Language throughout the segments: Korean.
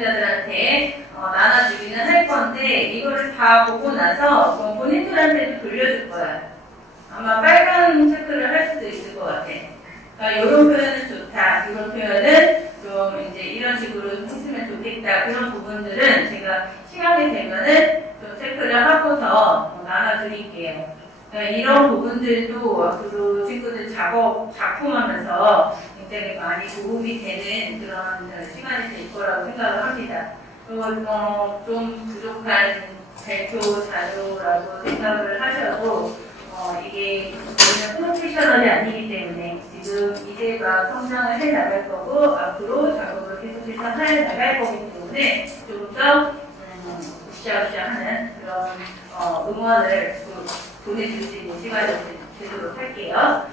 경쟁자들한테 나눠주기는 할 건데 이거를 다 보고 나서 본인들한테도 돌려줄 거야. 아마 빨간 체크를 할 수도 있을 것 같아. 그러니까 이런 표현은 좋다. 이런 표현은 좀 이제 이런 식으로 했으면 좋겠다. 그런 부분들은 제가 시간이 되면은 좀 체크를 하고서 나눠드릴게요. 그러니까 이런 부분들도 앞으로 친구들 작품하면서 굉장히 많이 도움이 되는 그런 시간이 될 거라고 생각을 합니다. 그리고 좀 부족한 발표 자료라고 생각을 하셔도 이게 저희는 프로페셔널이 아니기 때문에 지금 이제 막 성장을 해 나갈 거고 앞으로 작업을 계속해서 해 나갈 거기 때문에 조금 더 으쌰으쌰하는 그런 응원을 보내줄 수 있는 시간이 되도록 할게요.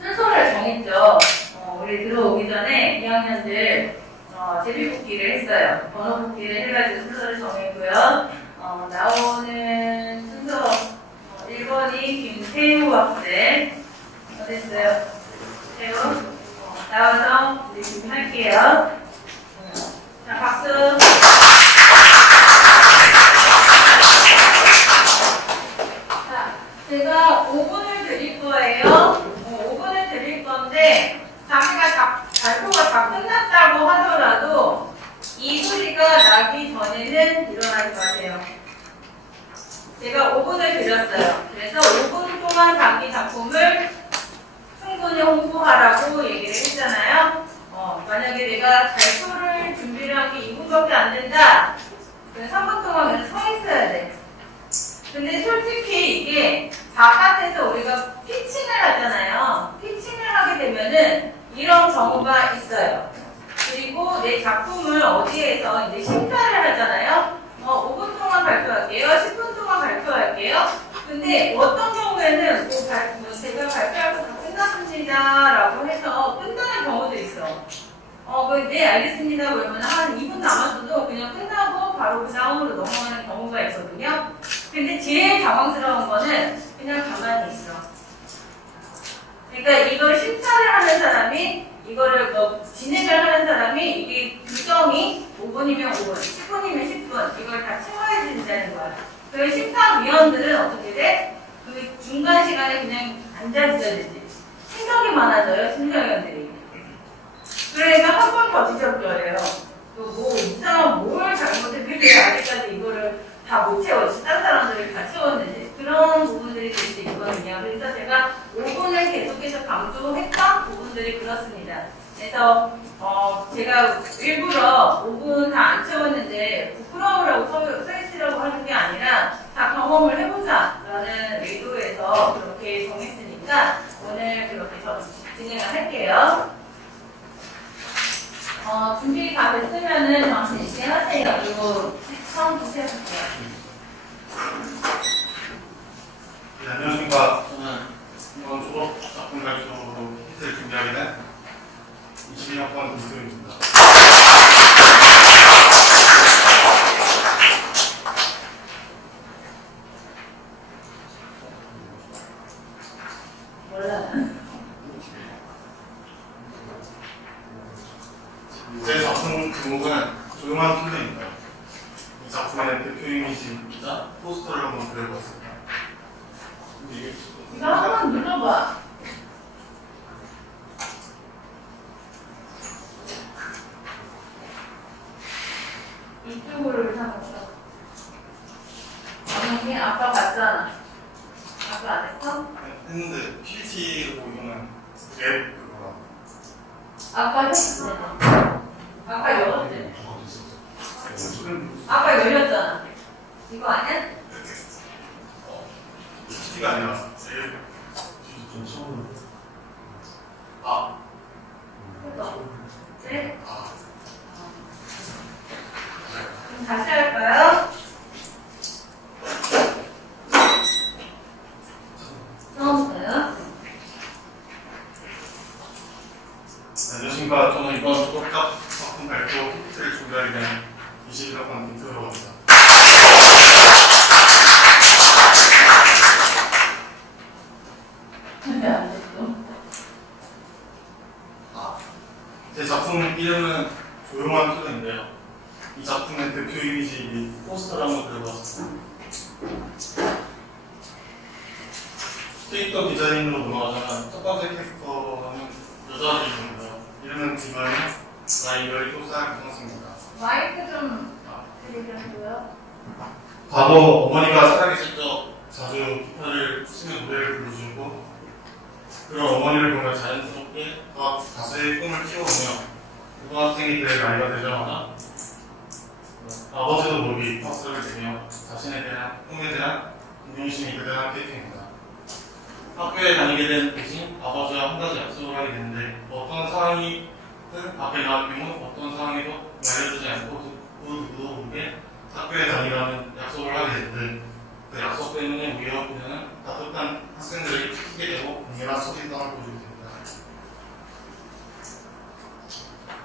순서를 정했죠. 우리 들어오기 전에 2학년들 제비뽑기를 했어요. 번호 뽑기를 해가지고 순서를 정했고요. 나오는 순서 1번이 김태우 학생. 어딨어요? 태우. 나와서 우리 준비할게요. 자, 박수. 자, 제가 5분을 드릴 거예요. 5분을 드릴 건데, 자기가 발표가 다 끝났다고 하더라도 이 소리가 나기 전에는 일어나지 마세요. 제가 5분을 드렸어요. 그래서 5분 동안 자기 작품을 충분히 홍보하라고 얘기를 했잖아요. 만약에 내가 발표를 준비를 한 게 2분밖에 안 된다. 그럼 3분 동안 그냥 서 있어야 돼. 근데 솔직히 이게 바깥에서 우리가 피칭을 하잖아요. 피칭을 하게 되면은 이런 경우가 있어요. 그리고 내 작품을 어디에서 이제 심사를 하잖아요. 5분 동안 발표할게요. 10분 동안 발표할게요. 근데 어떤 경우에는 제가 발표할 거 다 끝났습니다. 라고 해서 끝나는 경우도 있어. 네, 알겠습니다. 그러면 한 2분 남았어도 그냥 끝나고 바로 그 다음으로 넘어가는 경우가 있거든요. 근데 제일 당황스러운 거는 그냥 가만히 있어. 그러니까 이걸 심사를 하는 사람이, 이거를 진행을 하는 사람이 이게 규정이 5분이면 5분, 10분이면 10분, 이걸 다 채워야 된다는 거야. 그 심사위원들은 어떻게 돼? 그 중간 시간에 그냥 앉아있어야 되지. 생각이 많아져요, 심사위원들이. 그러니까 한 번 더 지적줘요. 이 사람 뭘 잘못했길래 아직까지 이거를 다 못 채웠지. 다른 사람들이 다 채웠는지. 그런 부분들이 될 수 있거든요. 그래서 제가 5분을 계속해서 강조했던 부분들이 그렇습니다. 그래서 제가 일부러 5분 다 안 채웠는데 부끄러우라고 서 있으라고 하는 게 아니라 다 경험을 해보자 라는 의도에서 그렇게 정했으니까 오늘 그렇게 진행을 할게요. 준비 다 됐으면은 저한테 얘기하세요. 그리고 처음부터 해볼게요. 네, 안녕하십니까. 저는 이번 졸업 작품 발표로 히트를 준비하게 된 22학번 김수현입니다. 몰라요. 제 작품 제목은 조용한 플레이입니다. 이 작품의 대표 이미지이자 포스터를 한번 그려봤습니다. 이거 한번 눌러봐. 이쪽으로 사봤어. 아니, 아까 봤잖아. 아까 안 했어? 했는데 PPT고 이거는 앱 그거라. 아까 했었잖아. 아까 열었지. 아까 열렸잖아. 이거 아니야? PPT가 아니라 앱. 아. 네? 그럼 다시 할까요? 처음부터요? 안녕하십니까. 저는 이번 졸업 작품 발표 히트를 준비하게 된 21학번 김태우라고 합니다. 근데 안 됐어. 제 작품 이름은 조용한 필름인데요. 이 작품의 대표 이미지 이 포스터를 한번 그려봤습니다. 캐릭터 디자인으로 넘어가자면 첫 번째 캐릭터는 여자 주인공입니다. 이름은 김아연, 나이 17살 고등학생입니다. 마이크 좀 드리려고요. 과거 어머니가 살아계실 적 자주 기타를 치는 노래를 불러주고 그런 어머니를 보며 자연스럽게 가수의 꿈을 키워오며 고등학생이 될 나이가 되자마자 아버지도 모르게 입학서를 내며 자신에 대한 꿈에 대한 궁금심이 대단한 캐릭터입니다. 학교에 다니게 된 대신 아버지와 한 가지 약속을 하게 되는데 어떤 상황이든 앞에 나올 경우 어떤 상황에도 알려주지 않고 그 누구도 모르게 학교에 다니라는 약속을 하게 되는데 그 약속 때문에 우리와 그녀는 따뜻한 학생들에게 찍히게 되고 공연한 첫인상을 보여주게 됩니다.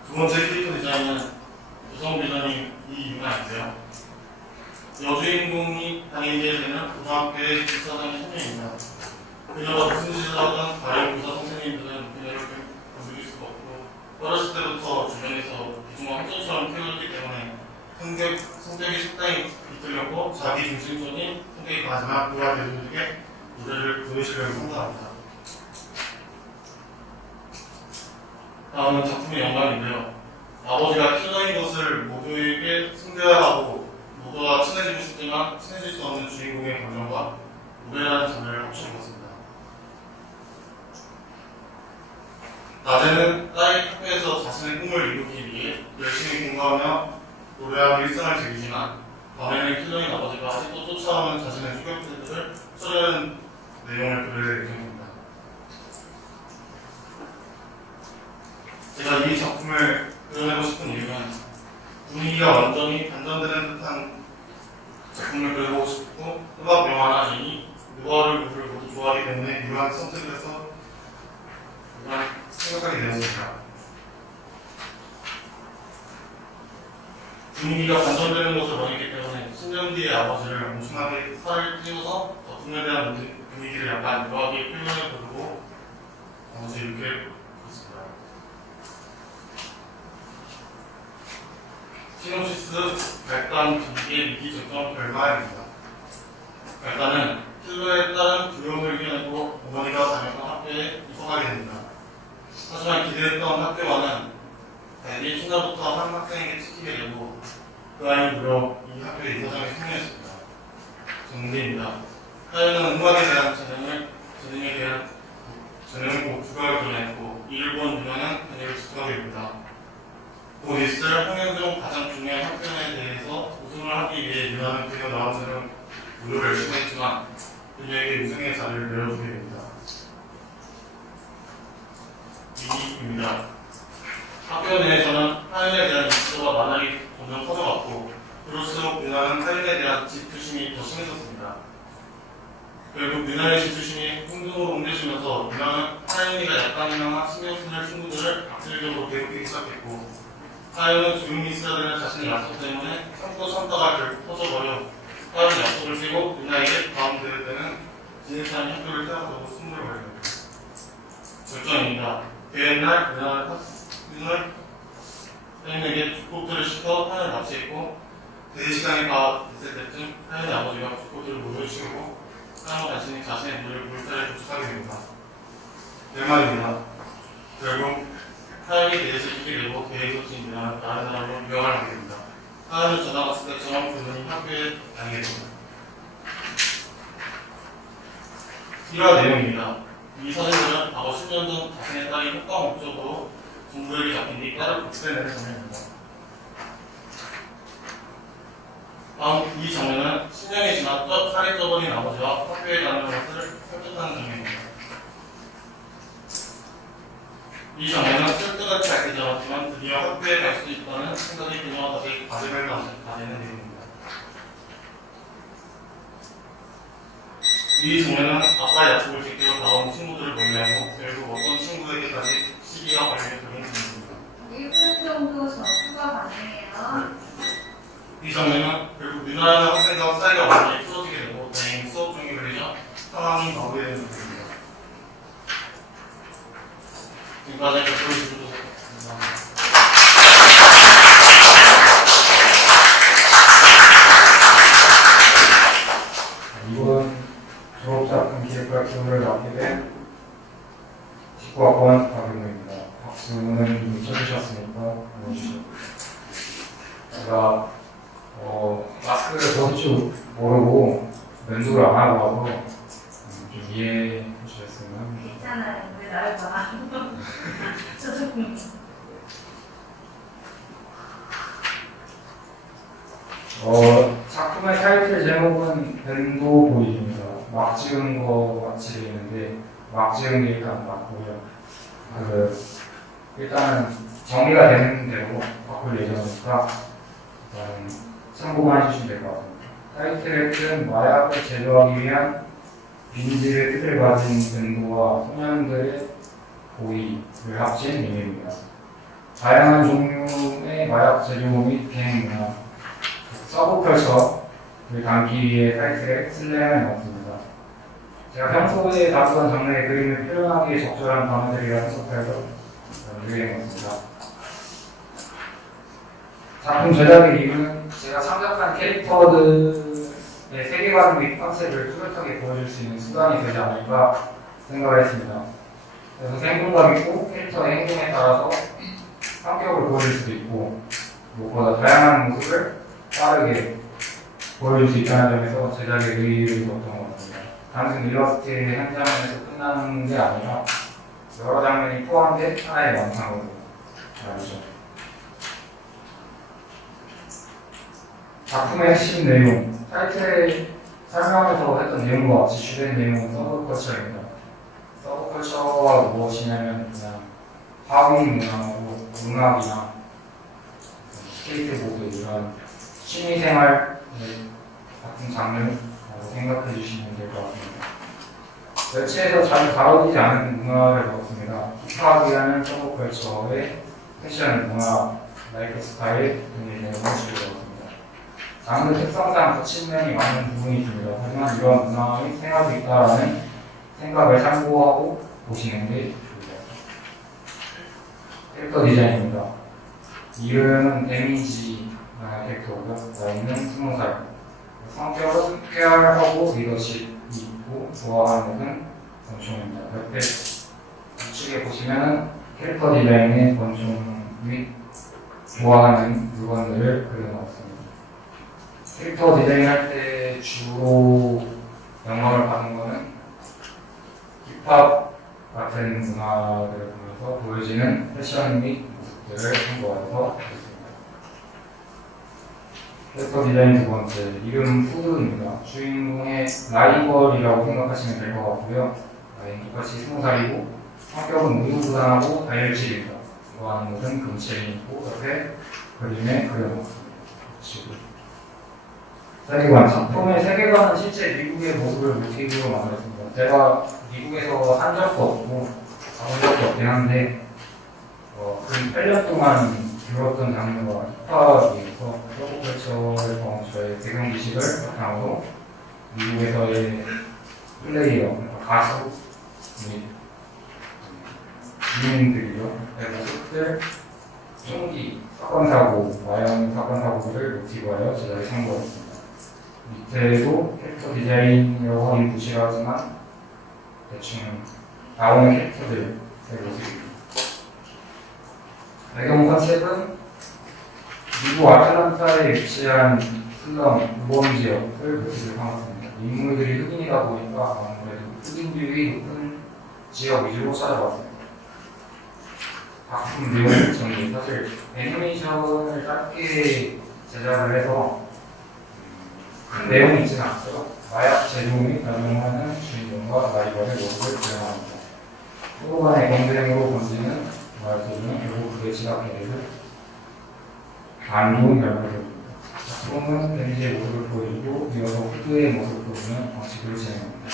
두 번째 캐릭터 디자인은 여성 디자인이 이유나인데요. 여주인공이 다니게 되는 고등학교의 교사장의 소녀입니다. 그녀가 무슨 짓을 하든 다른 교사 선생님들은 그녀를 건드릴 수가 없고 어렸을 때부터 주변에서 비중한 학생처럼 키워졌기 때문에 성격이 식당이 비틀렸고 자기 중심적인 성격이 강하지만 그와 대중에게 무대를 보여주려고 한답니다. 다음은 작품의 영감인데요. 아버지가 킬러인 것을 모두에게 숨겨야 하고 모두와 친해지고 싶지만 친해질 수 없는 주인공의 감정과 노래라는 장르를 합쳐보았습니다. 낮에는 딸이 학교에서 자신의 꿈을 이루기 위해 열심히 공부하며 노래하고 일상을 즐기지만 밤에는 킬러인 아버지가 아직도 쫓아오는 자신의 추격자들을 처리하는 내용을 그릴 예정입니다. 제가 이 작품을 그려내고 싶은 이유는 분위기가 완전히 반전되는 듯한 작품을 그려보고 싶고 음악 영화나 애니, 누아르 뮤를 모두 좋아하기 때문에 이러한 선택을 해서 생각하게 되었습니다. 분위기가 반전되는 것을 원했기 때문에 10년 뒤에 아버지를 엄청나게 살을 띄워서 작품에 대한 분위기를 약간 묘하게 표현해 보려고 아버지 이렇게 그렸습니다. 시놉시스 발단 분위기의 위기 적정 결과입니다. 발단은 킬러에 따른 두려움을 이겨내고 어머니가 다녔던 학교에 입학하게 됩니다. 하지만 기대했던 학교와는 달리 순간부터 한 학생에게 찍히게 되고 그 아이는 무려 이 학교의 이사장의 소녀였습니다. 정리입니다. 하연은 음악에 대한 재능을 꼭 두각을 드러냈고 이를 본 유나는 그녀를 지켜하게 됩니다. 곧 있을 홍영 중 가장 중요한 학교에 대해서 우승을 하기 위해 유나는 그녀 나오는 노력을 열심히 했지만 그녀에게 우승의 자리를 내어주게 됩니다. 위기입니다. 학교 내에서는 하연에 대한 인지도가 만약에 점점 커져갔고 그럴수록 유나는 하연에 대한 질투심이 더 심해졌습니다. 결국 유나의 질투심이 흥등으로 옮겨지면서 유나는 하연이가 약간이나마 신경 쓰는 친구들을 악질적으로 괴롭히기 시작했고 하연은 조용히 있어야 되는 자신의 약속 때문에 참다가 결국 터져버려 하연은 약속을 깨고 유나에게 다음 대회 때는 진해찬이 학교를 퇴학하고 승부를 벌입니다. 결정입니다. 대회날 유나는 하연에게 축구코트를 시켜 하연을 납치했고 대회 시간이 다 됐을 때쯤 하연의 아버지가 축구코트를 모여주시고 하연은 자신의 물을 물살에 도착하게 됩니다. 내 말입니다. 결국 하연이 대회에서 이기게 되고 대회에서 진 유나는 다른 사람으로 유학을 하게 됩니다. 하연을 전화 갔을 때처럼 그분이 학교에 다니게 됩니다. 1화 내용입니다. 이 사진들은 과거 10년 전 자신의 딸이 효과 목적으로 중부에게 잡힌 뒤 딸을 복수해내는 장면입니다. 다음 이 장면은 10년이 지나 살이 쪄버린 아버지와 학교에 가는 것을 설득하는 장면입니다. 이 장면은 설득같이 알게 되었지만 드디어 학교에 갈 수 있다는 생각이 그녀와 다시 가슴을 가지는 내용입니다. 이 장면은 아빠의 약속을 지키러 나온 친구들을 멀리하고 결국 어떤 친구에게까지 시기가 걸리게 되는 장면입니다. 1분 정도 전투가 가능해요. 이 장면은 결국 유나라는 학생과 사이가 완전히 틀어지게 되고 다행히 수업 중에 걸리자 상황이 나오게 되는 장면입니다. 지금까지 보여주셔서 감사합니다. 좀 쳐주셨으니까 제가 마스크를 벗을 줄 모르고 면도를 안 하고 와서 좀 이해해 주셨으면 합니다. 괜찮아요. 왜 나를 봐. 저도 작품의 타이틀 제목은 밴도 보이입니다. 막 지은 거 같이 되어 있는데 막 지은 게 일단 맞고요. 일단은 정리가 되는 대로 바꿀 예정이니까 일단 참고만 해주시면 될 것 같습니다. 타이틀의 뜻은 마약을 제조하기 위한 빈지의 뜻을 가진 밴도와 소년들의 고의를 합친 의미입니다. 다양한 종류의 마약 제조 및 비행 문화, 서브컬처를 담기 위해 타이틀에 슬랭을 넣었습니다. 제가 평소에 다루던 장르의 그림을 표현하기에 적절한 단어들이라 해석해서 유행했습니다. 작품 제작의 이유는 제가 창작한 캐릭터들의 세계관 및 컨셉을 뚜렷하게 보여줄 수 있는 수단이 되지 않을까 생각을 했습니다. 그래서 생동감 있고 캐릭터의 행동에 따라서 성격을 보여줄 수도 있고 무엇보다 다양한 모습을 빠르게 보여줄 수 있다는 점에서 제작의 의의를 뒀던 것 같습니다. 단순 일러스트의 한 장면에서 끝나는 게 아니라 여러 장면이 포함된 하나의 완성으로 말이죠. 작품의 핵심 내용, 타이틀에 설명에서 했던 내용과 같이 주된 내용은 서브컬처입니다. 서브컬처가 무엇이냐면 그냥 하위 문화고 음악이나 스케이트보드 이런 취미생활 같은 장르라고 생각해 주시면 될 것 같습니다. 매체에서 잘 다뤄지지 않은 문화를 넣었습니다. 힙합이라는 서브컬처의 패션, 문화, 라이프 스타일 등의 내용을 주고받았습니다. 장르 특성상 거친면이 많은 부분이 있습니다. 하지만 이런 문화의 생활도 있다라는 생각을 참고하고 보시는 게 좋습니다. 캐릭터 디자인입니다. 이름은 데미지라는 캐릭터고요. 나이는 20살. 성격은 쾌활하고 리더십이 있고 좋아하는 것은 권총입니다. 옆에 우측에 보시면은 캐릭터 디자인의 권총 및 좋아하는 물건들을 그려놓았습니다. 캐릭터 디자인할 때 주로 영감을 받은 것은 힙합 같은 문화들을 보면서 보여지는 패션 및 모습들을 참고해서 했습니다. 캐릭터 디자인 두 번째, 이름 푸드입니다. 주인공의 라이벌이라고 생각하시면 될 것 같고요. 나이는 똑같이 20살이고 성격은 우유부단하고 다혈질입니다. 좋아하는 것은 금체이 있고 옆에 그림에 그려놓습니다. 세계관, 작품의 세계관은 실제 미국의 모습을 모티브로 만들었습니다. 제가 미국에서 산 적도 없고 가본 적도 없긴 한데 그 8년 동안 들었던 장르가 힙합이어서 서브컬처에서 저의 배경 지식을 바탕으로 미국에서의 플레이어, 가수 및 유명인들이요. 모습들, 총기, 사건 사고, 마약 사건 사고들을 모티브하여 제작에 참고했습니다. 밑에도 캐릭터 디자인이라고 하긴 부실하지만 대충 나오는 캐릭터들의 모습입니다. 배경 컨셉은 미국 아틀란타에 위치한 슬럼, 우범 지역을 모티브로 삼았습니다. 인물들이 흑인이다 보니까 아무래도 흑인들이 높은 지역 위주로 찾아봤습니다. 작품 내용 정리, 사실 애니메이션을 짧게 제작을 해서 큰 내용이 있지는 않고요. 마약 제조 및 남용하는 주인공과 라이벌의 모습을 구현합니다. 서로 간의 경쟁으로 번지는 마약 제조는 결국 그에 지나게 되는 안 좋은 결과들입니다. 작품은 벤지의 모습을 보여주고 이어서 후드의 모습을 보여주는 방식으로 진행합니다.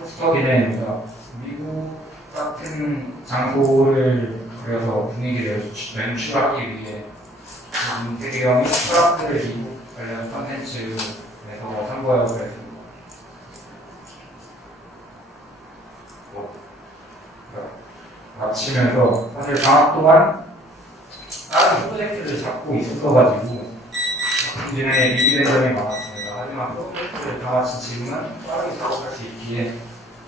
포스터 디자인입니다. 미국 같은 장소를 그려서 분위기를 연출하기 위해 배경이 트럭들을 미국 관련 컨텐츠에서 참고하고 그랬습니다. 마치면서 사실 방학 동안 다른 프로젝트를 잡고 있었어가지고 작품진에 리뷰된 점이 많았습니다. 하지만 프로젝트를 다 마친 지금은 빠르게 작업할 수 있기에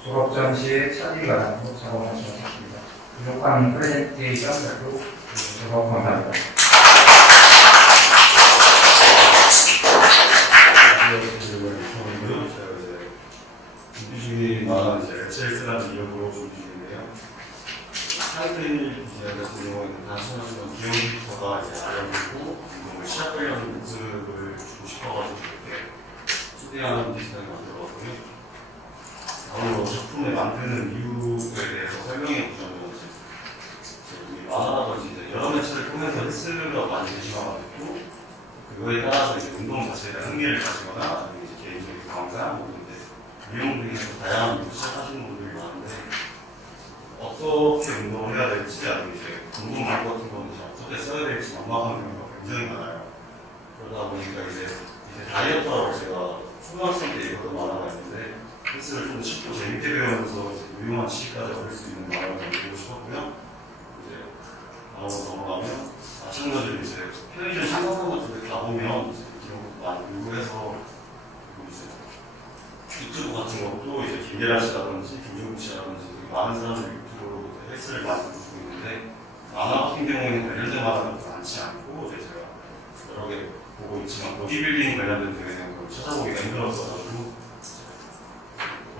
졸업 전시에 차질이 가지 않고 작업을 마쳤습니다. 부족한 프레젠테이션 발표 해주셔서 감사합니다. 저는요, 제가 이제 준비 중인 만한 이제 HS라는 이력으로 준비 중인데요. 사이트를 디자인 같은 경우에는 단순한 기용 데이터가 이제 알아보고 운동을 시작하려는 모습을 주고 싶어가지고 이렇게 최대한 디자인을 만들어봤고요. 다음으로 작품을 만드는 이유에 대해서 설명해 보자면 이 만화라든지 이제 여러 매체를 통해서 헬스가 많이 대중화가 됐고 그거에 따라서 이제 운동 자체에 대한 흥미를 가지거나 아니면 이제 개인적인 강사, 뭐 이제 미용 등에서 다양한 운동을 시작하시는 분들이 많은데 어떻게 운동을 해야 될지 아니면 이제 운동 말고 같은 거는 이제 어떻게 써야 될지 막막한 경우가 굉장히 많아요. 그러다 보니까 이제 다이어트라고 제가 초등학생 때 읽었던 만화가 있는데 헬스를 좀 쉽고 재밌게 배우면서 이제 유용한 지식까지 얻을 수 있는 만화를 만들고 싶었고요. 이제 넘어가면 마찬가지로 이제 편의점 상상관 같은 데 가보면 이제 이런 거 많이 공부해서 이제 유튜브 같은 것도 이제 김계란 씨라든지 김종국 씨라든지 되게 많은 사람들이 유튜브로 이제 헬스를 많이 보고 있는데 만화 같은 경우에는 관련된 만화가 많지 않고 이제 제가 여러 개 보고 있지만 보디빌딩 관련된 대회는 그걸 찾아보기가 힘들었어가지고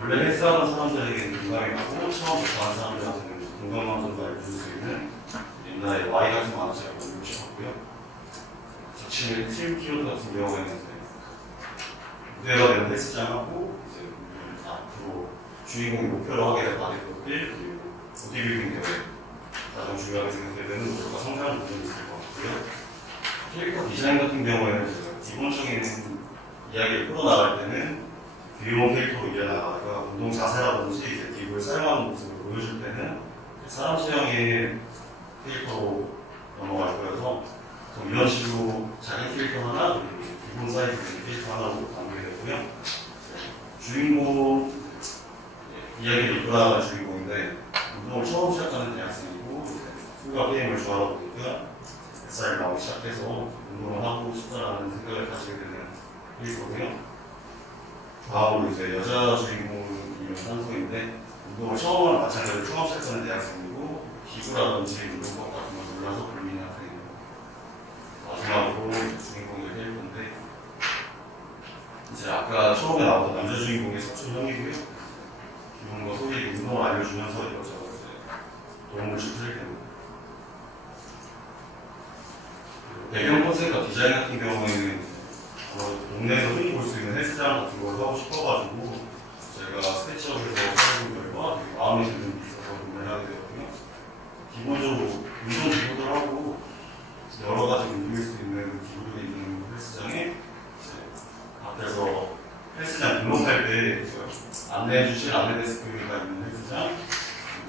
원래 헬스하는 사람들에게는 공감이 가고 처음 접하는 사람들한테는 공감만 좀 알려줄 수 있는 옛날에 Y 같은 만화 제가 만들고 싶었고요. 자칭의 팀 키워드 같은 경우에는 이제 무대가 되는 헬스장하고 이제 앞으로 주인공이 목표로 하게 될 바디빌딩 그리고 보디빌딩 대회 가장 중요하게 생각되는 목표가 성장하는 부분이 있을 것 같고요. 캐릭터 디자인 같은 경우에는 제가 기본적인 이야기를 풀어나갈 때는 비용 캐릭터로 이어나가다가 운동 자세라든지 이제 기구를 사용하는 모습을 보여줄 때는 사람 체형의 캐릭터로 넘어갈 거여서 이런 식으로 작은 캐릭터 하나 그리고 기본 사이즈 캐릭터 하나로 나누게 되고요. 주인공 이야기를 이끌어나갈 주인공인데 운동을 처음 시작하는 대학생이고 술과 게임을 좋아하다 보니까 뱃살이 나오기 시작해서 운동을 하고 싶다라는 생각을 가지게 되는 캐릭터고요. 다음으로 이제 여자 주인공이 산소인데 운동을 처음 하는 마찬가지로 처음 시작하는 대학생이고 기구라든지 이런 것 같은 걸 몰라서 고민을 하게 됩니다. 마지막으로 주인공이 될 건데 이제 아까 처음에 나왔던 남자 주인공의 사촌 형이고요. 기분과 소리 운동을 알려주면서 이것저것 이제 도움을 줄 텐데 배경 컨셉과 디자인 같은 경우에는 동네에서 흔히 볼 수 있는 헬스장 같은 걸 하고 싶어가지고 제가 스케치업에서 찾아본 결과 마음에 드는 게 있어서 구매를 하게 되었고요. 기본적으로 운동 기구들하고 여러 가지 움직일 수 있는 기구들이 있는 헬스장에 앞에서 헬스장 등록할 때 안내해 주실 안내 데스크가 있는 헬스장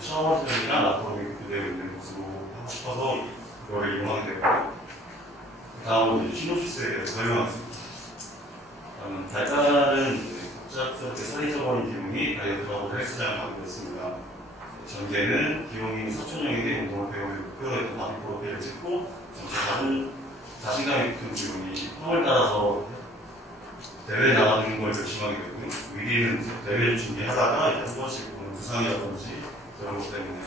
샤워실이나 락커룸이 그대로 있는 곳으로 하고 싶어서 그걸 이용하게 되었고 다음으로 이제 시놉시스에 대해서 설명하겠습니다. 발달은 갑작스럽게 살인져버린 기용이 다이어트하고 헬스장을 가게 됐습니다. 전개는 기용이 서촌형에게 운동을 배우며 목표로 했던 바디 프로필을 찍고 전체 자신감이 붙은 기용이 형을 따라서 대회에 나가는 걸 결심하게 됐고요. 위기는 대회를 준비하다가 이제 한 번씩 보는 부상이라든지 그런 것 때문에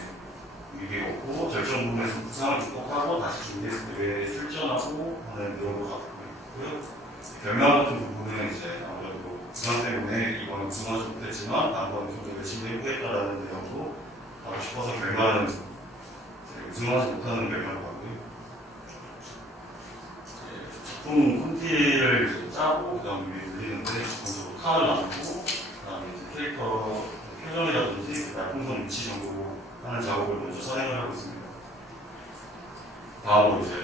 위기가 없고 절정 부분에서 부상을 극복하고 다시 준비해서 대회에 출전하고 하는 내용으로 가고 있고요. 결명 같은 부분은 이제 아무래도 부상 때문에 이번에 우승하지 못했지만 다음번에 좀 더 열심히 해보겠다라는 내용으로 하고 싶어서 결말은 우승하지 못하는 결말로 가고요. 작품 콘티를 짜고 그 다음에 올리는데 기본적으로 칸을 나누고 그 다음에 캐릭터 표정이라든지 말풍선 위치 정도로 하는 작업을 먼저 선행을 하고 있습니다. 다음으로 이제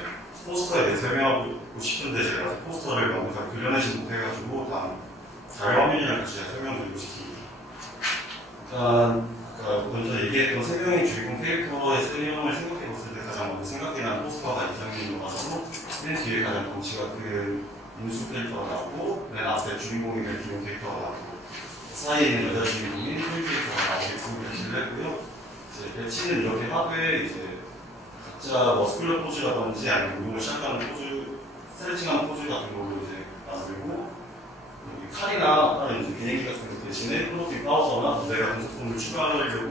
포스터에 대해 설명하고 싶은데 제가 포스터를 너무 잘 그려내지 못해가지고 다음 자료 화면이랑 같이 설명드리고 싶습니다. 일단 아까 먼저 얘기했던 세 명의 주인공 캐릭터의 세 명을 생각해봤을 때 가장 먼저 생각이 나는 포스터가 이상민으로 가서 맨 뒤에 가장 덩치가 큰 인수 캐릭터가 나오고 맨 앞에 주인공이 될 기용 캐릭터가 나오고 사이에 있는 여자 주인공인 힐 캐릭터가 나오게끔 배치를 했고요. 이제 배치는 이렇게 하되 이제 각자 머스큘러 포즈라든지 아니면 운동을 시작하는 포즈, 스트레칭하는 포즈 같은 걸로 이제 만들고 칼이나 다른 이제 비행기 같은 거 대신에 프로틴 파우더나 무대 같은 제품을 추가하려고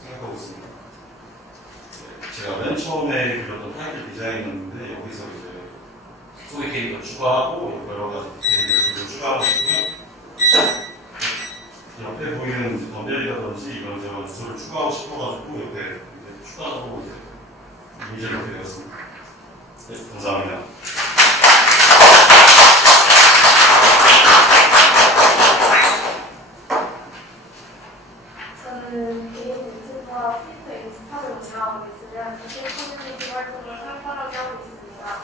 생각하고 있습니다. 제가 맨 처음에 그렸던 타이틀 디자인이었는데 여기서 이제 소개 캐릭터 추가하고 여러 가지 디테일들을 추가하고 싶고요. 옆에 보이는 이제 덤벨이라든지 이런저런 요소를 추가하고 싶어가지고 옆에 이제 추가하고 이제 이미지를 넣게 되었습니다. 네, 감사합니다. 저는 개인 유튜브와 트위터, 인스타를 운영하고 있으며 자신 커뮤니티 활동을 활발하게 하고 있습니다.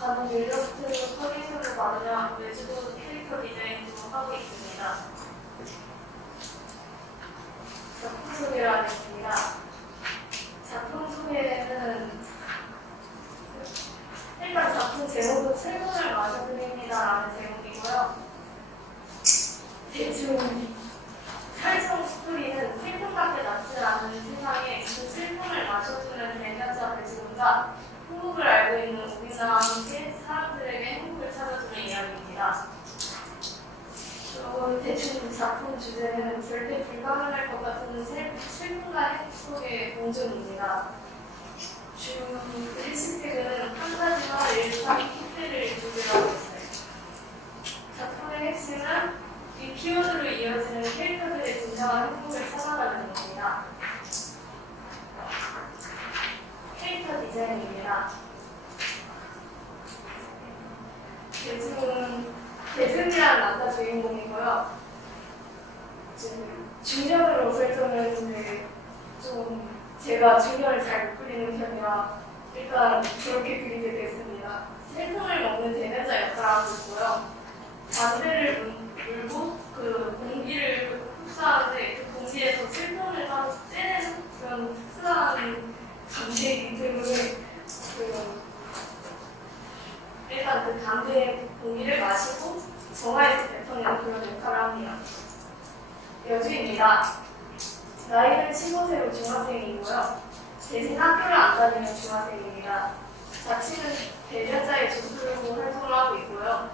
간혹 일러스트 커미션을 받으며 외주도 캐릭터 디자인도 하고 있습니다. 작품 소개를 하겠습니다. 작품 소개는 일단 작품 제목은 슬픔을 마셔드립니다라는 제목이고요. 대충 설정 스토리는 슬픔밖에 남지 않은 세상에 그 슬픔을 마셔주는 대면자 배지훈과 행복을 알고 있는 우리나와 함께 사람들에게 행복을 찾아주는 이야기입니다. 그리고 대충 작품 주제는 절대 불가능할 것 같은 슬픔과 행복 속의 공존입니다. 주 해시태그는 한 가지와 일상 키트를 주제로 하고 있어요. 작품의 핵심은 이 키워드로 이어지는 캐릭터들의 진정한 행복을 찾아가는 겁니다. 캐릭터 디자인입니다. 대중이라는 남자 주인공이고요. 중년으로 설정을 했는데 좀 제가 중년을 잘 못 그리는 편이라 일단 그렇게 그리게 됐습니다. 생선을 먹는 대면자 역할을 하고 있고요. 담배를 물고 그 공기를 흡수하는데 그 공기에서 슬픔을 따로 째내는 그런 특수한 감정이기 때문에 일단 그 담배 공기를 마시고 정화해서 뱉어내는 그런 역할을 합니다. 여주입니다. 나이는 15세로 중학생이고요. 대신 학교를 안 다니는 중학생입니다. 자취는 대면자의 조수로 활동을 하고 있고요.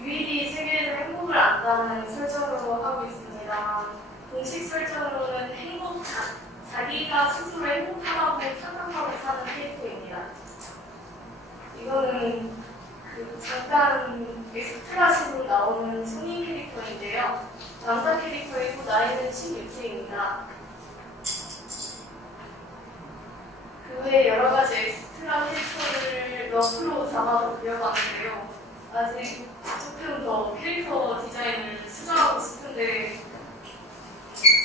유일이 세계에서 행복을 안다는 설정으로 하고 있습니다. 공식 설정으로는 자기가 스스로 행복하다고 착각하고 사는 캐릭터입니다. 이거는 잠깐 엑스트라식으로 나오는 성인 캐릭터인데요. 남자 캐릭터이고 나이는 16세입니다. 그 외에 여러 가지 엑스트라 캐릭터를 러프로 잡아서 그려봤는데요. 아직 조금 더 캐릭터 디자인을 수정하고 싶은데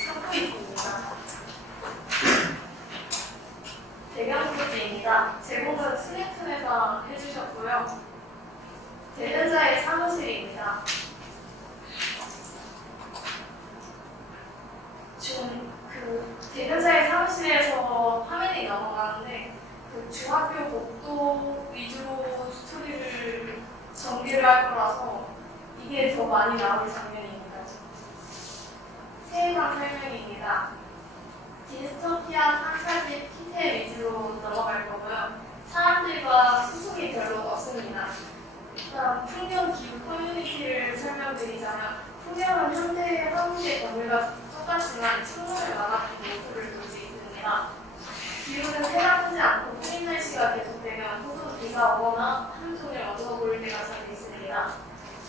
찾고 있습니다. 배경 소개입니다. 제목은 스냅툰에서 해주셨고요. 대면자의 사무실입니다. 대면자의 사무실에서 화면이 넘어가는데 중학교 복도 위주로 스토리를 전개를 할 거라서 이게 더 많이 나올 장면입니다. 세계관 설명입니다. 디스토피아 판타지 피테 위주로 넘어갈 거고요. 사람들과 소속이 별로 없습니다. 일단 풍경 기후 커뮤니티를 설명드리자면 풍경은 현대의 한국의 건물과 똑같지만 충분을 막아준 모습을 볼 수 있습니다. 기후는 해가 뜨지 않고 흐린 날씨가 계속되면 혹은 비가 오거나 하루 종일 어두워 보일 때가 자주 있습니다.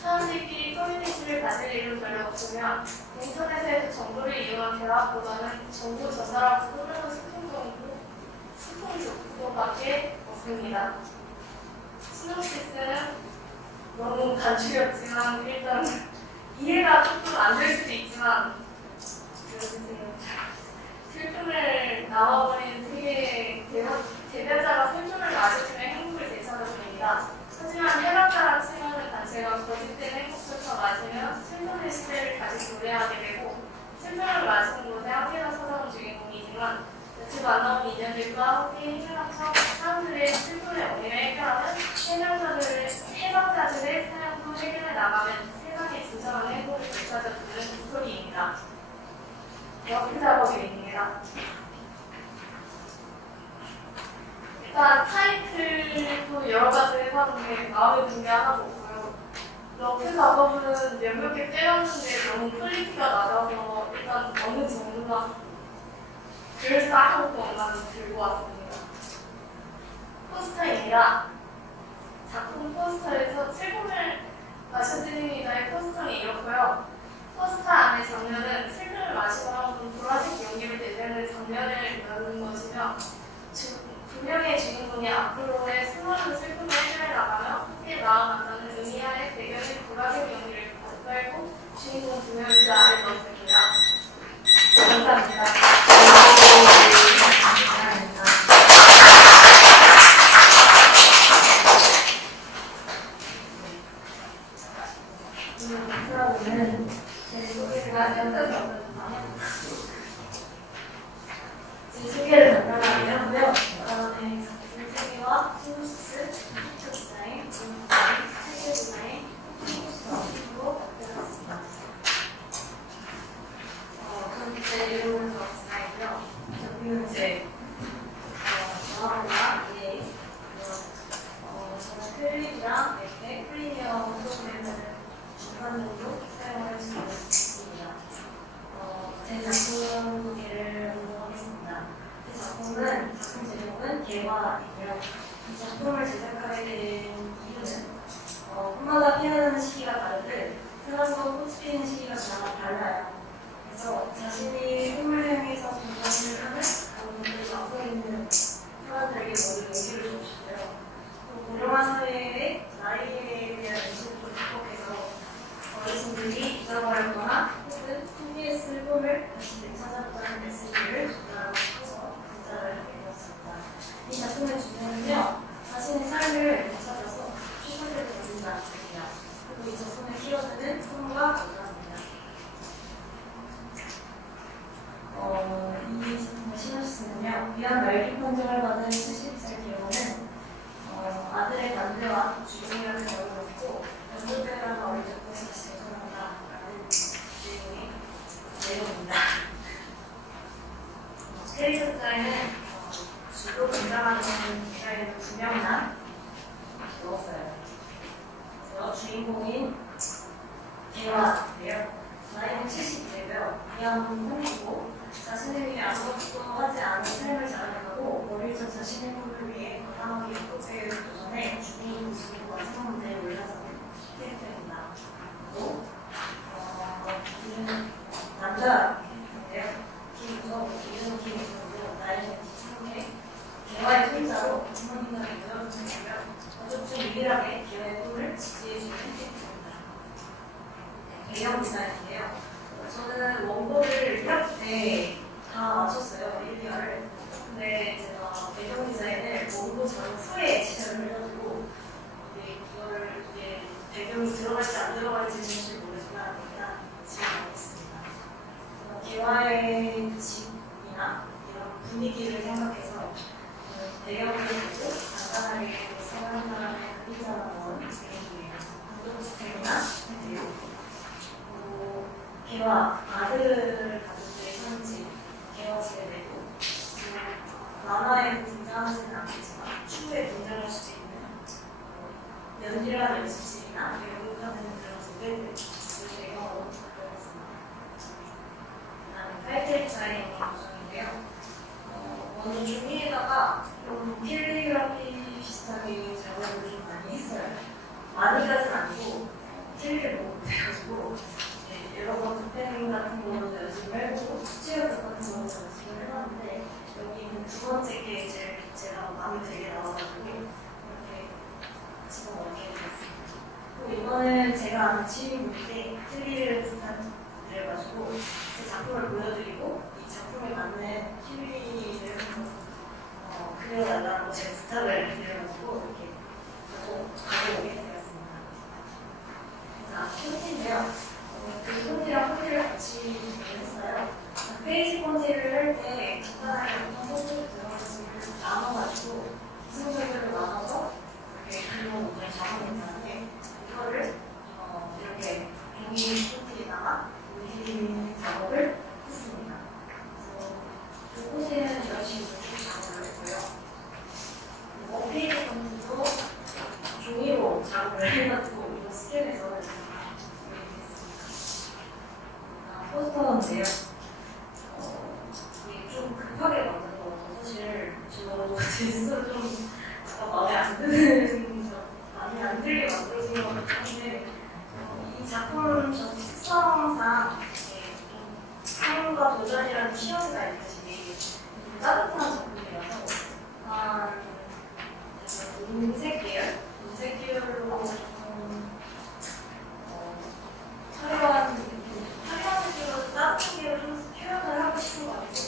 사람들끼리 커뮤니티를 가질 일은 별로 없으며 인터넷에서 정보를 이용한 대화보다는 정보 전달하고 흐르는 스폰 정도밖에 없습니다. 시놉시스는 너무 단축이었지만 일단 이해가 조금 안 될 수도 있지만 슬픔을 남아버린 세계의 대변자가 슬픔을 마주치며 행복을 되찾아줍니다. 하지만 해방자랑 생각을 단체가 거짓된 행복조차 맞으며 슬픔의 시대를 다시 노래하게 되고 슬픔을 마시는 곳에 함께가 찾아온 주인공이지만 같이 만나온 인연들과 함께 힘을 합쳐 사람들의 슬픔의 원인을 해결하면 해방자들의 사연도 해결해 나가면 세상의 진정한 행복을 되찾아주는 스토리입니다. 러프 작업입니다. 일단 타이틀도 여러 가지 해봤는데 마음에 든 게 하나도 없고요. 러프 작업은 몇몇 개 빼놨는데 너무 퀄리티가 낮아서 일단 어느 정도만 그럴싸한 것만 들고 왔습니다. 아니라 작품 포스터에서 슬픔을 마셔드립니다의 포스터는 이렇고요. 포스터 안의 장면은 슬픔을 마시거나 보라색 용기를 내려는 장면을 넣는 것이며 두 명의 주인공이 앞으로의 수많은 슬픔을 해결해 나가며 함께 나아간다는 의미하에 배경인 보라색 용기를 가득 빨고 주인공 두 명을 그 안에 넣었습니다. 감사합니다. 그러면은 제 소개가 센터에서 제 소개를 간단하게 하고요. 그다음에 작품 세계와 시놉시스, 컴퓨터 디자인, 디자인, 세계 디자인, 포스터 그리고 하겠습니다. 그럼 제 이름은 정진아이고요. 저는 이제 영화나 저는 클립이랑 이렇게 프리미어 프로그램을 중간 정도 사용할 수 있습니다. 제 작품 소개를 하겠습니다. 제 작품 제목은 개화이고요. 이 작품을 제작하게 된 이유는 꽃마다 피어나는 시기가 다르듯 사람과 꽃이 피는 시기가 달라요. 그래서 자신이 꿈을 향해서 도전을 하는 그런 정성 있는 사람들에게 모두 용기를 주고 싶고요. 또 고령화 사회에 나이에 대한 인식을 극복해서 어르신들이 잊어버렸거나 혹은 TBS 꿈을 다시 되찾아보자는 메시지를 전달하고 싶어서 문자를 하게 되었습니다. 이 작품의 주제는요, 자신의 삶을 되찾아서 최선을 다한다는 얘기입니다. 그리고 이 작품의 키워드는 꿈과 도전입니다. 이 작품의 시놉시스는요, 귀한 말기 판정을 받은 72살 기호는 아들의 반대와 주인이라는 역을 맡고 연극배라는 어린 작품에 다시 도전한다라는 주인공의 내용입니다. 캐릭터 디자인은 주로 등장하는 디자인을 2명이나 넣었어요. 그래서 주인공인 개화인데요. 나이는 70대고요. 미양은 혼이고 자신을 위해 아무것도 하지 않은 삶을 자랑하고 어릴 적 자신의 꿈을 위해 과감하게 연극배우에 도전해 주인공 지구와 상문대에 올라서는 캐릭터입니다. 그리고 이는 남자인데요. 김우성, 이름 김우성으로 나이는 23세, 개화의 손자로 부모님과 모여서 살며 가족 중 유일하게 개화의 꿈을 지지해주는 캐릭터입니다. 배경 디자인인데요. 저는 원고를 1학기 때 다 마쳤어요. 1개월을. 근데 제가 배경 디자인을 원고 자료 후에 지정을 해가지고 이거를 배경이 들어갈지 안 들어갈지는 모르지만 일단 지정하겠습니다. 개화의 집이나 이런 분위기를 생각해서 배경을 보고 간단하게 생각한 다음에 그림자만 넣은 배경이에요. 공동주택이나 그리고 개화 아들을 가진 현지 개화집에 내고 만화에 등장하지는 않겠지만 추후에 등장할 수도 있는 연기라는 연습실이나 연극하는 그런 무대들을 배경으로 그렸습니다. 그다음에 타이틀 디자인 구성인데요. 먼저 종이에다가 좀 캘리그라피 비슷하게 작업을 좀 많이 했어요. 많이 가진 않고 캘리를 너무 못해가지고 여러 번 득템 같은 거로도 연습을 해보고 수치협 같은 거로도 연습을 해봤는데 여기는 두 번째 게 제가 마음에 들게 나와가지고 이렇게 집어넣게 되었습니다. 그리고 이거는 제가 아는 취미인데 트리를 부탁드려가지고 제 작품을 보여드리고 이 작품에 맞는 취미를 그려달라고 제가 부탁을 드려가지고 이렇게 가져오게 되었습니다. 자, 폰트인데요. 그 폰트랑 폰트를 같이 했어요. 페이지 폰트를 할 때 간단하게 어떤 폰트를 들어가지고 나눠가지고 기승전결로 나눠서 이렇게 그림을 먼저 작업했는데 이거를 이렇게 종이 폰트에다가 그림 작업을 했습니다. 그래서 이 폰트는 이런 식으로 작업을 했고요. 그리고 페이지 폰트도 종이로 작업을 해가지고 이거 스캔해서 포스터인데요. 이게 좀 급하게 만든 것 같아요. 사실 저도 제 스스로 좀 마음에 안 만들게 만들어진 것 같은데 이 작품 전 특성상 삶과 도전이라는 키워드가 있듯이 따뜻한 작품이라서 은색 계열로 조금 화려한 느낌으로 따뜻한 계열로 좀 표현을 하고 싶은 것 같아요.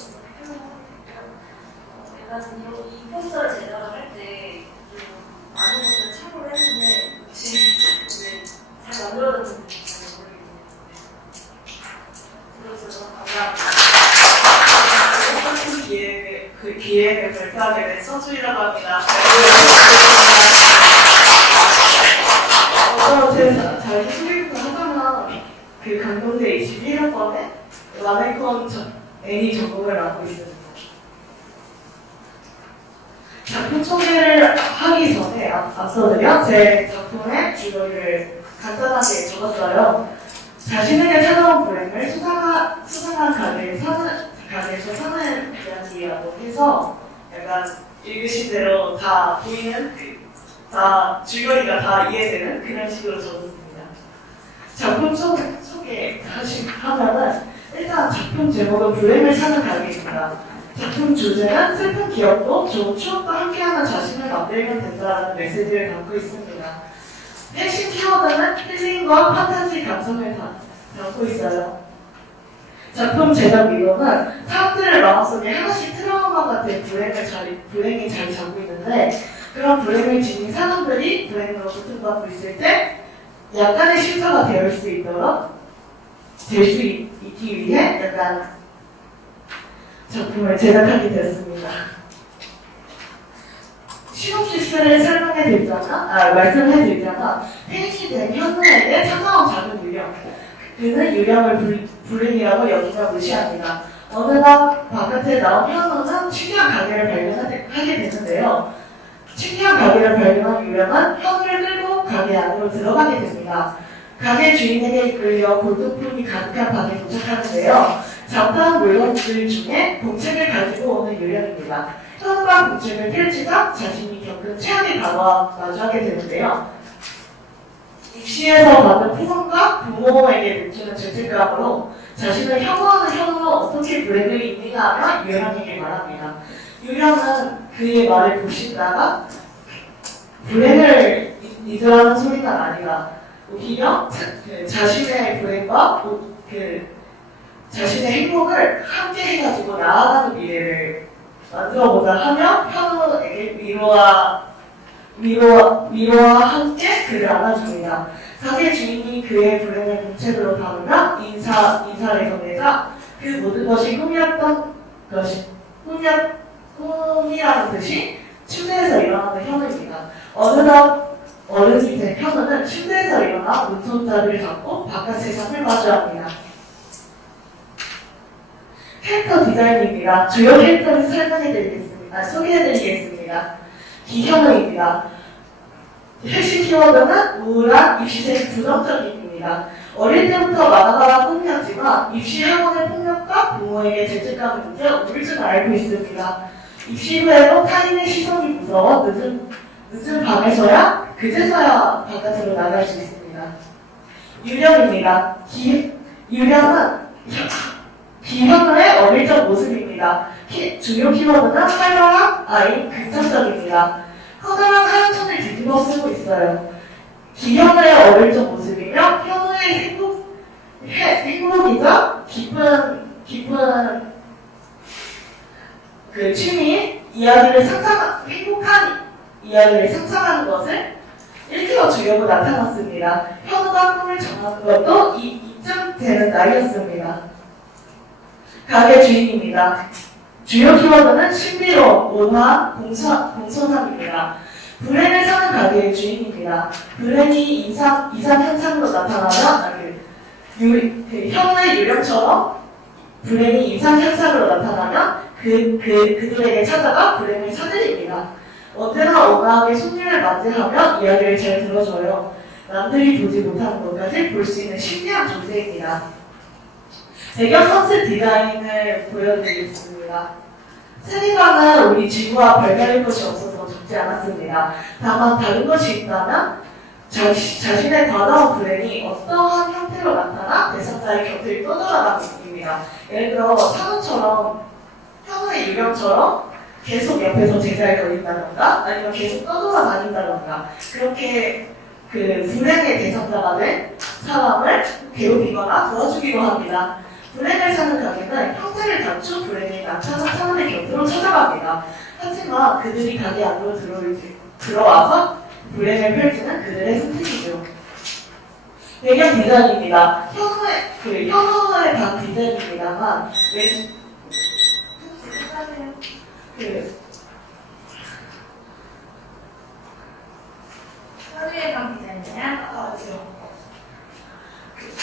약간 이 포스터를 제작을 할 때 많은 것들을 참고를 했는데 혹시 잘 만들어졌는지 잘 모르겠네요. 들어주셔서 감사합니다. 기획을 발표하게 된 서주희라고 합니다. 제가 자기 소개부터 하자면 그 강동대 21학번에 라메콘 애니 전공을 맡고 있습니다. 작품 소개를 하기 전에 앞서드려 제 작품의 줄거리를 간단하게 적었어요. 자신에게 찾아온 불행을 수상한 가게에서 사는 이야기라고 해서 약간 읽으신 대로 다 보이는 다 줄거리가 다 이해되는 그런 식으로 적었습니다. 작품 소개하면은 일단 작품 제목은 불행을 사는 가게입니다. 작품 주제는 슬픈 기억도 좋은 추억과 함께하는 자신을 만들면 된다는 메시지를 담고 있습니다. 핵심 키워드는 힐링과 판타지 감성을 담고 있어요. 작품 제작 이론은 사람들의 마음속에 하나씩 트라우마 같은 불행이 자리 잡고 있는데 그런 불행을 지닌 사람들이 불행으로 고통받고 있을 때 약간의 쉼터가 될 수 있기 위해 약간 작품을 제작하게 되었습니다. 시놉시스를 말씀해 드리자면 폐인이 된 현우에게 찾아온 작은 유령. 그는 유령을 불행이라고 여기며 무시합니다. 어느 날 바깥에 나온 현우는 신기한 가게를 발견하게 되는데요. 신기한 가게를 발견한 유령은 현우를 끌고 가게 안으로 들어가게 됩니다. 가게 주인에게 이끌려 골동품이 가득한 방에 도착하는데요. 잡다한 물건들 중에 공책을 가지고 오는 유령입니다. 현우가 공책을 펼치자 자신이 겪은 최악의 과거와 마주하게 되는데요. 입시에서 받은 포상과 부모에게 느끼는 죄책감으로 자신을 혐오하는 현우는 어떻게 불행을 입니까 하며 유령에게 말합니다. 유령은 그의 말을 보시다가 불행을 잊으라는 소리가 아니라 오히려 자신의 불행과 자신의 행복을 함께 해가지고 나아가는 미래를 만들어보자 하며 현우에게 위로와 함께 그를 안아줍니다. 가게 주인이 그의 불행을 공책으로 다루며 인사를 건네자 그 모든 것이 꿈이라는 듯이 침대에서 일어나는 현우입니다. 어느덧 어른이 된 현우는 침대에서 일어나 눈손잡이를 잡고 바깥 세상을 마주합니다. 캐릭터 디자인입니다. 주요 캐릭터를 소개해드리겠습니다. 기현우입니다. 핵심 키워드는 우울한 입시생 부정적인입니다. 어릴 때부터 만화가가 꿈이었지만 입시 학원의 폭력과 부모에게 죄책감을 느껴 우울증을 앓고 있습니다. 입시 후에도 타인의 시선이 무서워 늦은 밤에서야 그제서야 바깥으로 나갈 수 있습니다. 유령입니다. 유령은 기현우의 어릴 적 모습입니다. 주요 키워드는 활발한 아이, 긍정적입니다. 커다란 하얀 천을 뒤집어 쓰고 있어요. 기현우의 어릴 적 모습이며 현우의 행복이자 깊은 그 취미, 행복한 이야기를 상상하는 것을 일깨워 주려고 나타났습니다. 현우가 꿈을 정하는 것도 이쯤 되는 나이였습니다. 가게 주인입니다. 주요 키워드는 신비로움, 온화, 공손함입니다. 불행을 사는 가게의 주인입니다. 불행이 이상 현상으로 나타나면 현우의 유령처럼 불행이 이상 현상으로 나타나면 그들에게 찾아가 불행을 사들입니다. 언제나 온화하게 손님을 맞이하며 이야기를 잘 들어줘요. 남들이 보지 못하는 것까지 볼 수 있는 신기한 존재입니다. 배경 컨셉 디자인을 보여드리겠습니다. 세계관은 우리 지구와 별다를 것이 없어서 묻지 않았습니다. 다만 다른 것이 있다면 자신의 과다한 불행이 어떠한 형태로 나타나 대상자의 곁을 떠돌아다닙니다. 예를 들어 현우의 유령처럼 계속 옆에서 제자를 걸린다던가 아니면 계속 떠돌아다닌다던가 그렇게 그 불행의 대상자가 된 사람을 괴롭히거나 도와주기도 합니다. 불행을 사는 가게는 형태를 갖춘 불행이 나타난 사람의 곁으로 찾아갑니다. 하지만 그들이 가게 안으로 들어와서 불행을 펼치는 그들의 선택이죠. 배경 디자인입니다. 현우의 방 디자인입니다만 서류의 방 디자인이야?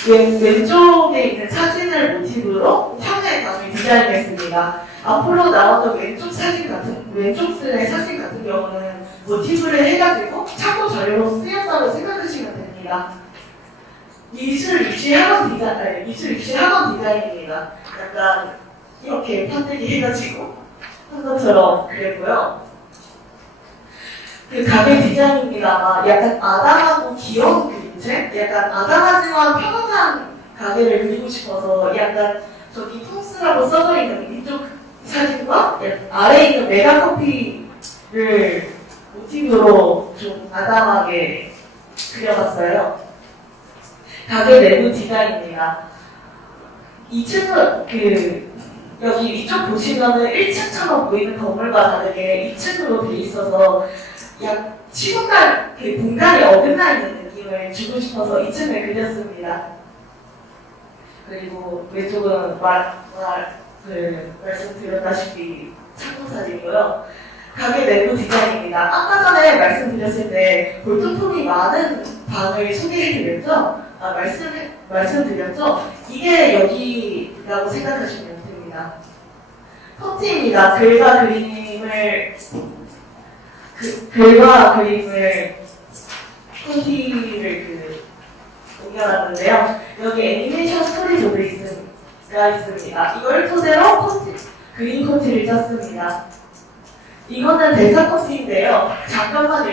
왼쪽에 있는 사진을 모티브로 현우의 방을 디자인했습니다. 앞으로 나오는 왼쪽 슬의 사진 같은 경우는 모티브를 해가지고 참고 자료로 쓰였다고 생각하시면 됩니다. 미술 입시 학원 디자인입니다. 약간 이렇게 판때기 해가지고 한 것처럼 그랬고요. 그 가게 디자인입니다만 약간 아담하고 귀여운 그림체? 약간 아담하지만 편안한 가게를 그리고 싶어서 약간 저기 통스라고 써져 있는 이쪽 사진과 아래에 있는 메가커피를 모티브로 좀 아담하게 그려봤어요. 가게 내부 디자인입니다. 2층은 여기 위쪽 보시면은 1층처럼 보이는 건물과 다르게 2층으로 돼 있어서 약 시공간 그 공간이 어긋나 있는 느낌을 주고 싶어서 2층을 그렸습니다. 그리고 왼쪽은 말씀드렸다시피 창고사진이고요. 가게 내부 디자인입니다. 아까 전에 말씀드렸을 때 골동품이 많은 방을 소개해드렸죠? 말씀드렸죠? 이게 여기라고 생각하시면 됩니다. 커트입니다. 글과 그림을 콘티를 옮겨놨는데요. 여기 애니메이션 스토리도 있습니다. 이걸 토대로 그림 콘티를 짰습니다. 이거는 대사 콘티인데요. 잠깐만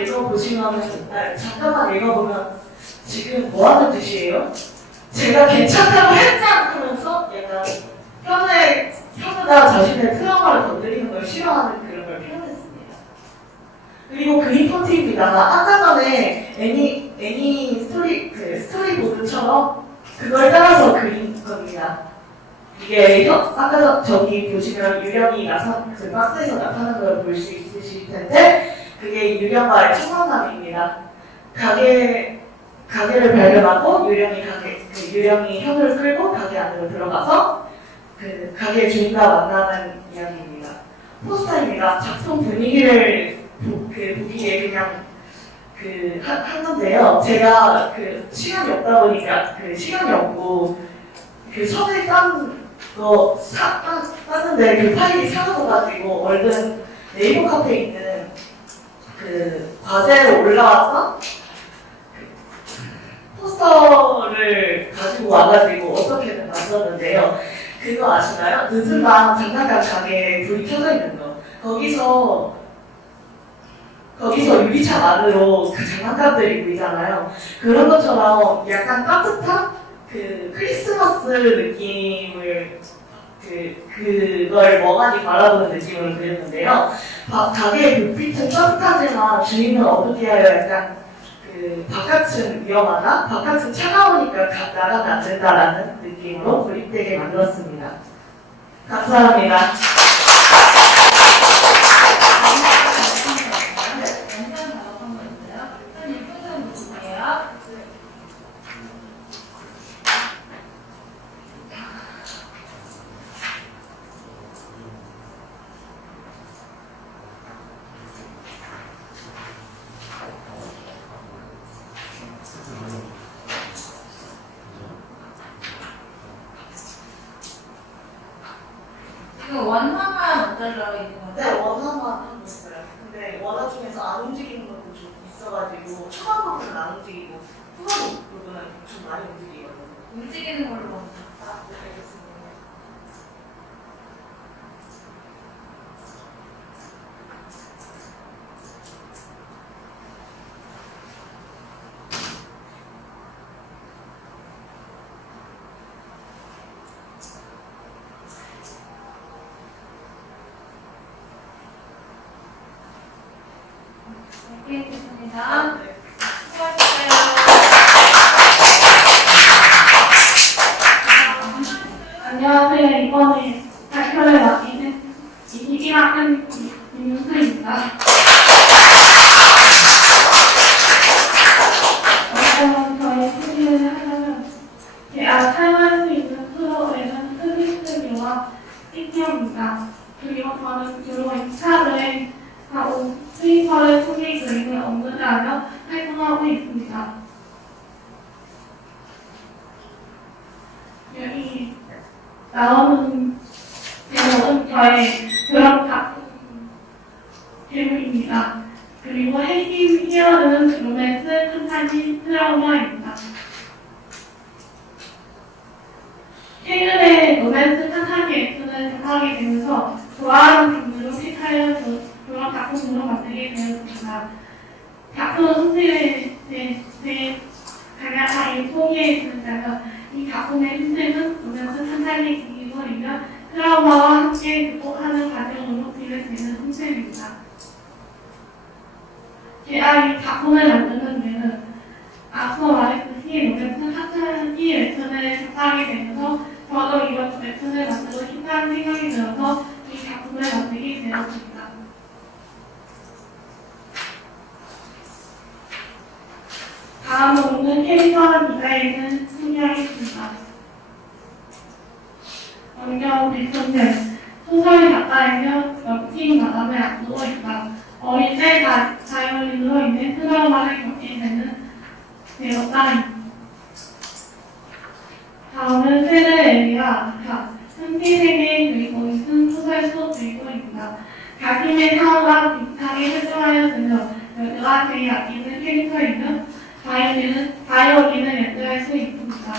읽어보면 지금 뭐 하는 뜻이에요? 제가 괜찮다고 했자 하면서 약간 현우가 자신의 트라우마를 건드리는 걸 싫어하는 그런 걸 표현했습니다. 그리고 그림 콘티입니다만 아까 전에 애니 스토리보드처럼 그걸 따라서 그린 겁니다. 이게 아까 저기 보시면 유령이 그 박스에서 나타나는 걸 볼 수 있으실 텐데 그게 유령과의 청만남입니다. 가게를 발견하고 유령이 현우를 끌고 가게 안으로 들어가서 그 가게 주인과 만나는 이야기입니다. 포스터입니다. 작품 분위기를 보기에 그냥 한 건데요. 제가 시간이 없다 보니까 시간이 없고 선을 땄는데 그 파일이 사라져가지고 얼른 네이버 카페에 있는 과제로 올라와서 포스터를 가지고 와가지고 어떻게든 만들었는데요. 그거 아시나요? 늦은 밤 장난감 가게에 불이 켜져 있는 거. 거기서 유리창 안으로 장난감들이 보이잖아요. 그런 것처럼 약간 따뜻한 크리스마스 느낌을 그걸 멍하니 바라보는 느낌으로 그렸는데요. 가게의 불빛은 따뜻하지만 주인은 어두디하여 약간 바깥은 위험하다, 바깥은 차가우니까 나가면 안 된다라는 느낌으로 고립되게 만들었습니다. 감사합니다. 지금 원화만 만들러 있는 거죠? 네, 원화만 하고 있어요. 근데 원화 중에서 안 움직이는 것도 좀 있어가지고 초반 부분은 안 움직이고 후반 부분은 좀 많이 움직이거든요. 움직이는 걸로 먼저. 네, 알겠습니다. 마치겠습니다. 수고하셨어요. 안녕하세요. 이번에 발표를 맡기는 21학년 김윤수입니다. 저의 소개를 하려면 제가 사용할 수 있는 프로그램은 스위스뷰와 틱티어입니다. 그리고 저는 주로 2차를 하고 트위터를 통해 그림을 업로드하며 활동하고 있습니다. 여기 나오는 제목은 저의 그런 작품 제목입니다. 그리고 핵심 히어로는 로맨스, 판타지, 트라우마입니다. 최근에 로맨스, 판타지 액션을 접하게 되면서 좋아하는 장르로 택하여 그런 작품으로 만들게 되었습니다. 작품 소재에 대해 간략하게 소개해드리자면 이 작품의 힘듦은 로맨스, 판타지 기기물이며 트라우마와 함께 극복하는 과정으로 비례되는 힘듦입니다. 제가 이 작품을 만드는 데는 앞서 말했듯이 로맨스, 판타지 액션을 접하게 되면서 저도 이런 액션을 만들고 싶다는 생각이 들어서 이 작품을 만들게 되었습니다. 다음으로는 캐릭터와 디자인을 소개하겠습니다. 먼저 백선생, 소설 작가이며 연필 마감을 앞두고 있다. 어릴 때 바이올린으로 인해 트라우마를 겪게 되었다. 다음은 세르 엘리아 현지 세계의 주인공인 소설 속 주인공입니다. 자신의 상황과 비슷하게 설정하였으며 여자가 제일 아끼는 캐릭터이며 바이올린을 연주할 수 있습니다.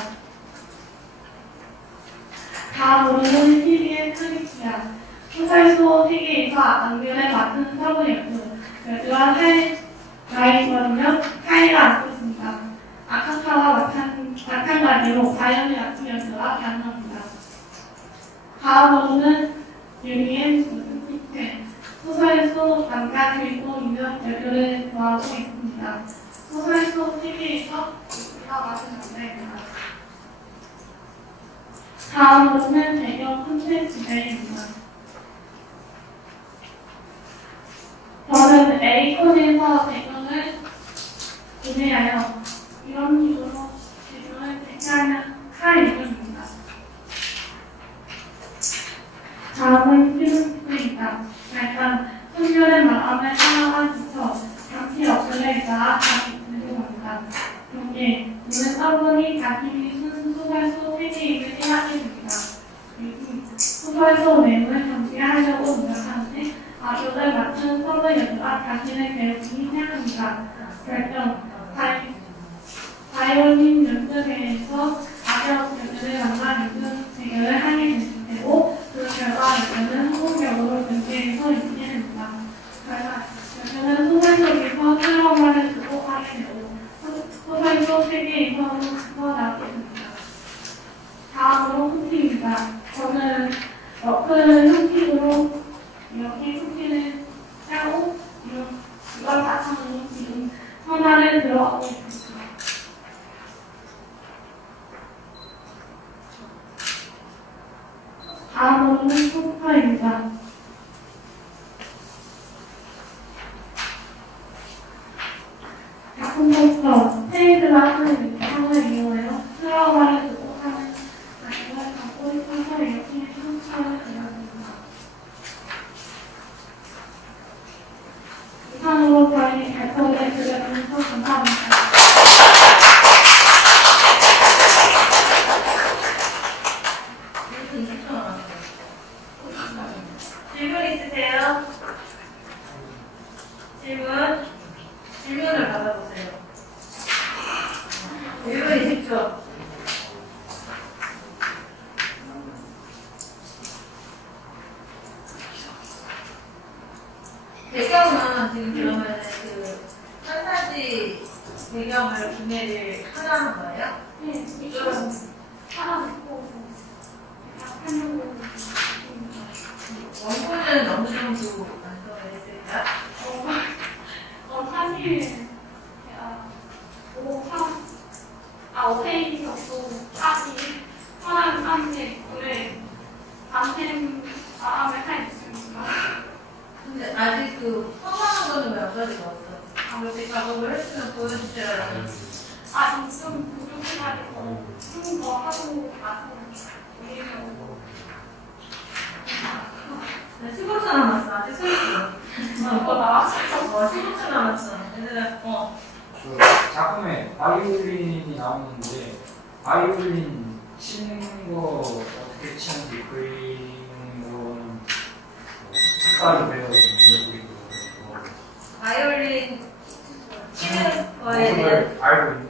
다음으로는 시리의 트리키아 소설 속 세계에서 악뮤를 맡은 서브 여주와 라이벌이며 차이가 안고 있습니다. 아카카와 마찬가지로 바이올린 악기 연주가 가능합니다. 다음으로는 유리의 무슨 소설 속 남자 주인공이며 여주를 좋아하고 있습니다. 소설 속 세계에서 우리가 맡은 남자입니다. 다음으로는 배경 콘텐츠입니다. 저는 에이콘에서 배경을 구매하여 이런 식으로 배경을 배치하는 칼이름입니다. 다음은 필름입니다. 약간 순결의 마음을 사랑하면서 잠시 업글에 있다가 다시 들고 갑니다. 동계 눈을 떠보니 자신이 쓴 소설 속 세계임을 깨닫게 됩니다. 소설 속 내용을 전개하려고 노력하는데 악역을 맡은 서브 여주가 자신을 괴롭히기 시작합니다. 결정 바이올린 연주회에서 악역 여주를 만나 연주 대결을 하게 되고 그 결과 여주는 성공적으로 연주에서 이기게 됩니다. 여주는 소설 속에서 트라우마를 극복하게 되고 소설 속 세계에서 나오게 됩니다. 다음으로 후기입니다. 저는 러프를 형식으로 이렇게 후기를 짜고 이걸 바탕으로 지금 하나를 들어가고 있습니다. 다음으로는 포스터입니다. 작품 포스터, 페이드와 상을 이용하여 트라우마를 극복하는 아이를 갖고 있어서 이렇게 포스터를 그렸습니다. 이상으로 저희 발표를 들려주셔서 감사합니다. 질문 있으세요? 질문을 받아보세요. 1분 20초. 배경은 지금 그러면 그 판타지 배경을 구매를 하라는 거예요? 네, 이거는 사람 있고 한명도 원고는 어느 정도 완성을 했을까? 사실 회의 접수 하기 편한 안내를 다음에 하겠습니다. 근데 아직 그 성공한 거는 왜 안 가져왔어? 이렇게 작업을 했으면 보여주셔야지. 좀 부족해가지고 좀 더 하고 나서 올리려고. 15초 남았어. 아직 15초. 나왔어. 15초 남았어. 얘들아, 그 작품에 바이올린이 나오는데 바이올린 치는 거 어떻게 치는지 그리는 거는 색깔이 배워서 바이올린 치는 거에 대한 알고 있는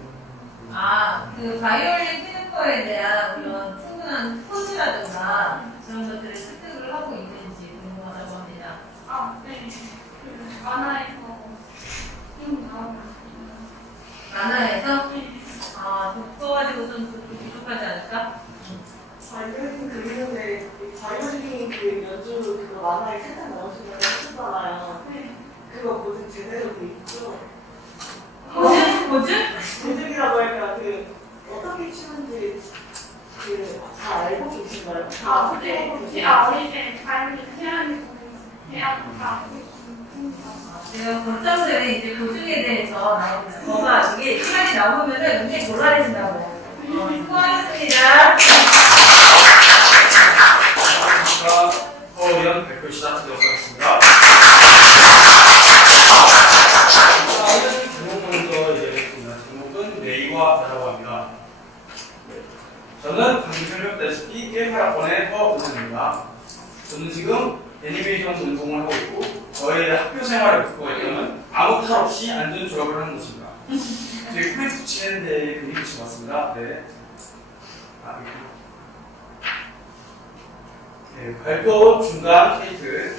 그 바이올린 치는 거에 대한 그런 충분한 포즈라든가 그런 것들을 습득을 하고 있는지 궁금하다고 합니다. 네. 그 만화에서 좀 나오고 만화에서 독서 가지고 좀 부족하지 않을까? 바이올린 그리는데 바이올린 그 연주 그거 만화에 살짝 나오시면 하셨잖아요. 네. 그거 보증 제대로 돼 있죠? 뭐지? 보증이라고 할까 그 어떻게 치는지 다 알고 계신가요? 어릴 때 바이올린 태연이 대학 지금 고점들이 이제 고증에 대해서 나옵니다. 뭐가 이게 시간이 나오면은 굉장히 놀라진다고. 수고하셨습니다. 이런 발표 시작하도록 하겠습니다. 제목 먼저 얘기하겠습니다. 제목은 네이와라고 합니다. 저는 방금 설명했다시피 18학번의 허은현입니다. 저는 지금 애니메이션 전공을 하고 있고 저의 학교 생활의 목표는 아무 탈 없이 안전 졸업을 하는 것입니다. 되게 코멘트 붙이는데 그림 붙여봤습니다. 네. 발표 중간 케이크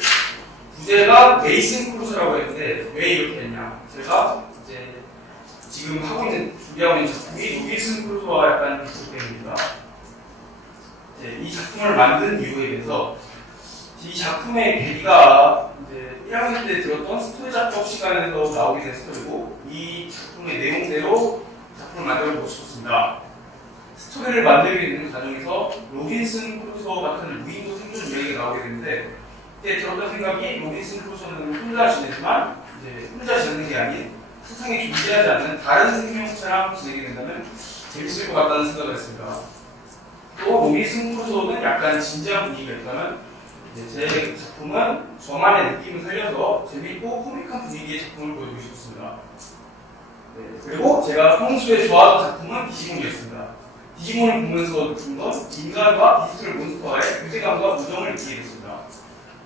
부제가 메이슨 크루즈라고 했는데 왜 이렇게 했냐? 제가 이제 지금 하고 있는 준비하고 있는 작품이 메이슨 크루즈와 약간 비슷합니다. 이 작품을 만든 이유에 대해서 이 작품의 계기가 이제 1학년 때 들었던 스토리 작업 시간에서 나오게 된 스토리고 이 작품의 내용대로 작품을 만들어보고 싶었습니다. 스토리를 만들게 되는 과정에서 로빈슨 크루소 같은 무인도 생존 이야기가 나오게 되는데 그때 들었던 생각이 로빈슨 크루소는 혼자 지내지만 이제 혼자 지내는 게 아닌 세상에 존재하지 않는 다른 생명체랑 지내게 된다면 재밌을 것 같다는 생각을 했습니다. 또 로빈슨 크루소는 약간 진지한 분위기가 있다면 제 작품은 저만의 느낌을 살려서 재밌고 코믹한 분위기의 작품을 보여주고 싶습니다. 그리고 제가 평소에 좋아하던 작품은 디지몬이었습니다. 디지몬을 보면서 느낀 건 인간과 디지털 몬스터와의 유대감과 우정을 느끼게 됐습니다.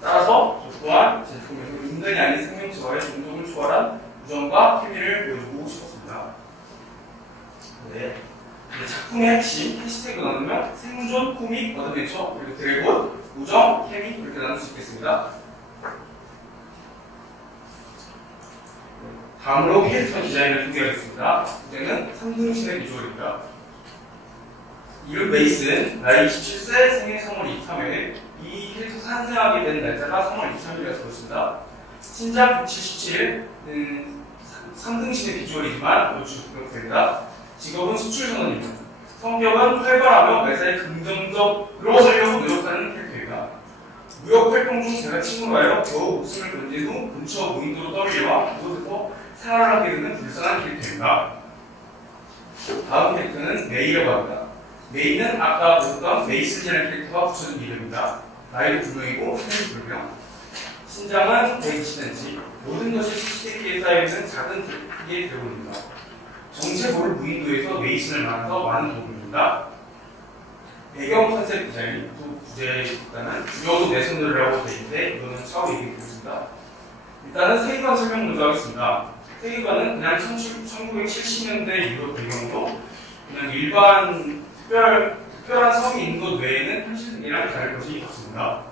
따라서 저 또한 제 작품에서 인간이 아닌 생명체와의 종족을 초월한 우정과 케미를 보여주고 싶었습니다. 작품의 핵심 해시태그 넣으면 생존, 코믹, 어드벤처, 그리고 드래곤, 우정, 케미 이렇게 나눌 수 있겠습니다. 다음으로 캐릭터 디자인을 소개하겠습니다. 주제는 3등신의 비주얼입니다. 이름 메이슨, 나이 27세, 생일 3월 23일. 이 캐릭터 탄생하게 된 날짜가 3월 23일이라서 그렇습니다. 신장 177은 3등신의 비주얼이지만 얼추 부각됩니다. 직업은 수출선원입니다. 성격은 활발하며 매사에 긍정적으로 살려고 노력하는 캐릭터입니다. 무역 활동 중 제가 친구로 하여 겨우 목숨을 건진 후 근처 무인도로 떠밀려와 그곳에서 생활을 하게 되는 불쌍한 캐릭터입니다. 다음 캐릭터는 메이라고 합니다. 메이는 아까 보셨던 메이슨이라는 캐릭터가 붙여준 이름입니다. 나이도 불명이고 생일 불명. 신장은 120cm. 모든 것이 CCTV에 쌓여있는 작은 크기의 드래곤입니다. 정체 모를 무인도에서 메이슨을 만나서 많은 도움을 줍니다. 배경 컨셉 디자인, 두 부제보다는 주요도 내선들이라고 되어 있는데 이거는 차후 얘기해드리겠습니다. 일단은 세계관 설명 먼저 하겠습니다. 세계관은 그냥 1970년대 유럽 배경으로 그냥 일반 특별한 섬이 있는 것 외에는 현실 세계랑 다를 것이 없습니다.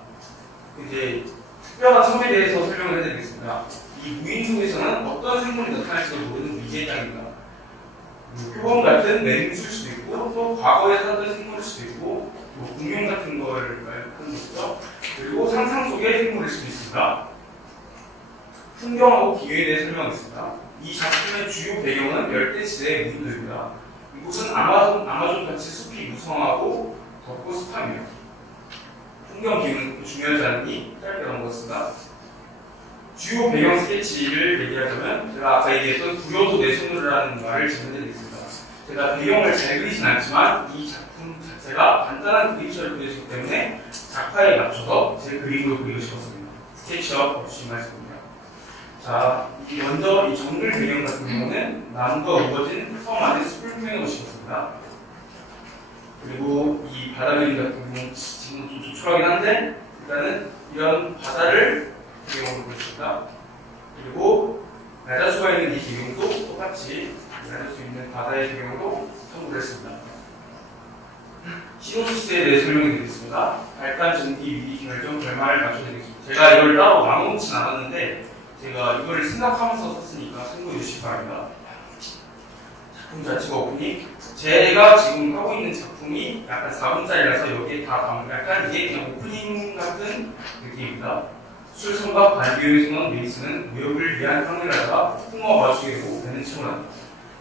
이제 특별한 섬에 대해서 설명을 해드리겠습니다. 이 무인도에서는 어떤 생물이 나타날지도 모르는 미지의 땅입니다. 표범 같은 맹수일 수도 있고 또 과거에 살던 생물일 수도 있고 뭐 공룡 같은 걸 말하는 거죠. 그리고 상상 속의 생물일 수도 있습니다. 풍경하고 기후에 대해 설명하겠습니다. 이 작품의 주요 배경은 열대지대의 무인도입니다. 이곳은 아마존 같이 숲이 무성하고 덥고 습합니다. 풍경 기후는 중요하지 않으니 짧게 넘어갔습니다. 주요 배경 스케치를 얘기하자면 제가 아까 얘기했던 구요도 내 손으로라는 말을 짚어드리겠습니다. 제가 배경을 잘 그리진 않지만 이 작품 자체가 간단한 그림처럼 그려지기 때문에 작화에 맞춰서 제 그림으로 그리고 싶었습니다. 스케치업 없이 말씀입니다. 자, 먼저 이 정글 배경 같은 경우는 나무가 우거진 섬 안에 숲을 표현하고 싶었습니다. 그리고 이 바다 그림 같은 경우는 지금 좀 조촐하긴 한데 일단은 이런 바다를 배경으로 그렸습니다. 그리고 나자수가 있는 이 배경도 똑같이 나자수 있는 바다의 배경으로 참고를 했습니다. 시노시스에 대해 설명해 드리겠습니다. 발단, 전기, 위기, 결정, 결말을 맞춰드리겠습니다. 제가 이걸 따로 나눠놓진 않았는데 제가 이걸 생각하면서 썼으니까 참고해 주시기 바랍니다. 작품 자체가 오프닝. 제가 지금 하고 있는 작품이 약간 4분짜리라서 여기에 다 담은 약간 이게 그냥 오프닝 같은 느낌입니다. 술성과 발비용의 선원 메이스는 무역을 위한 항해를 하다가 폭풍과 마주치게 되고 배는 침몰합니다.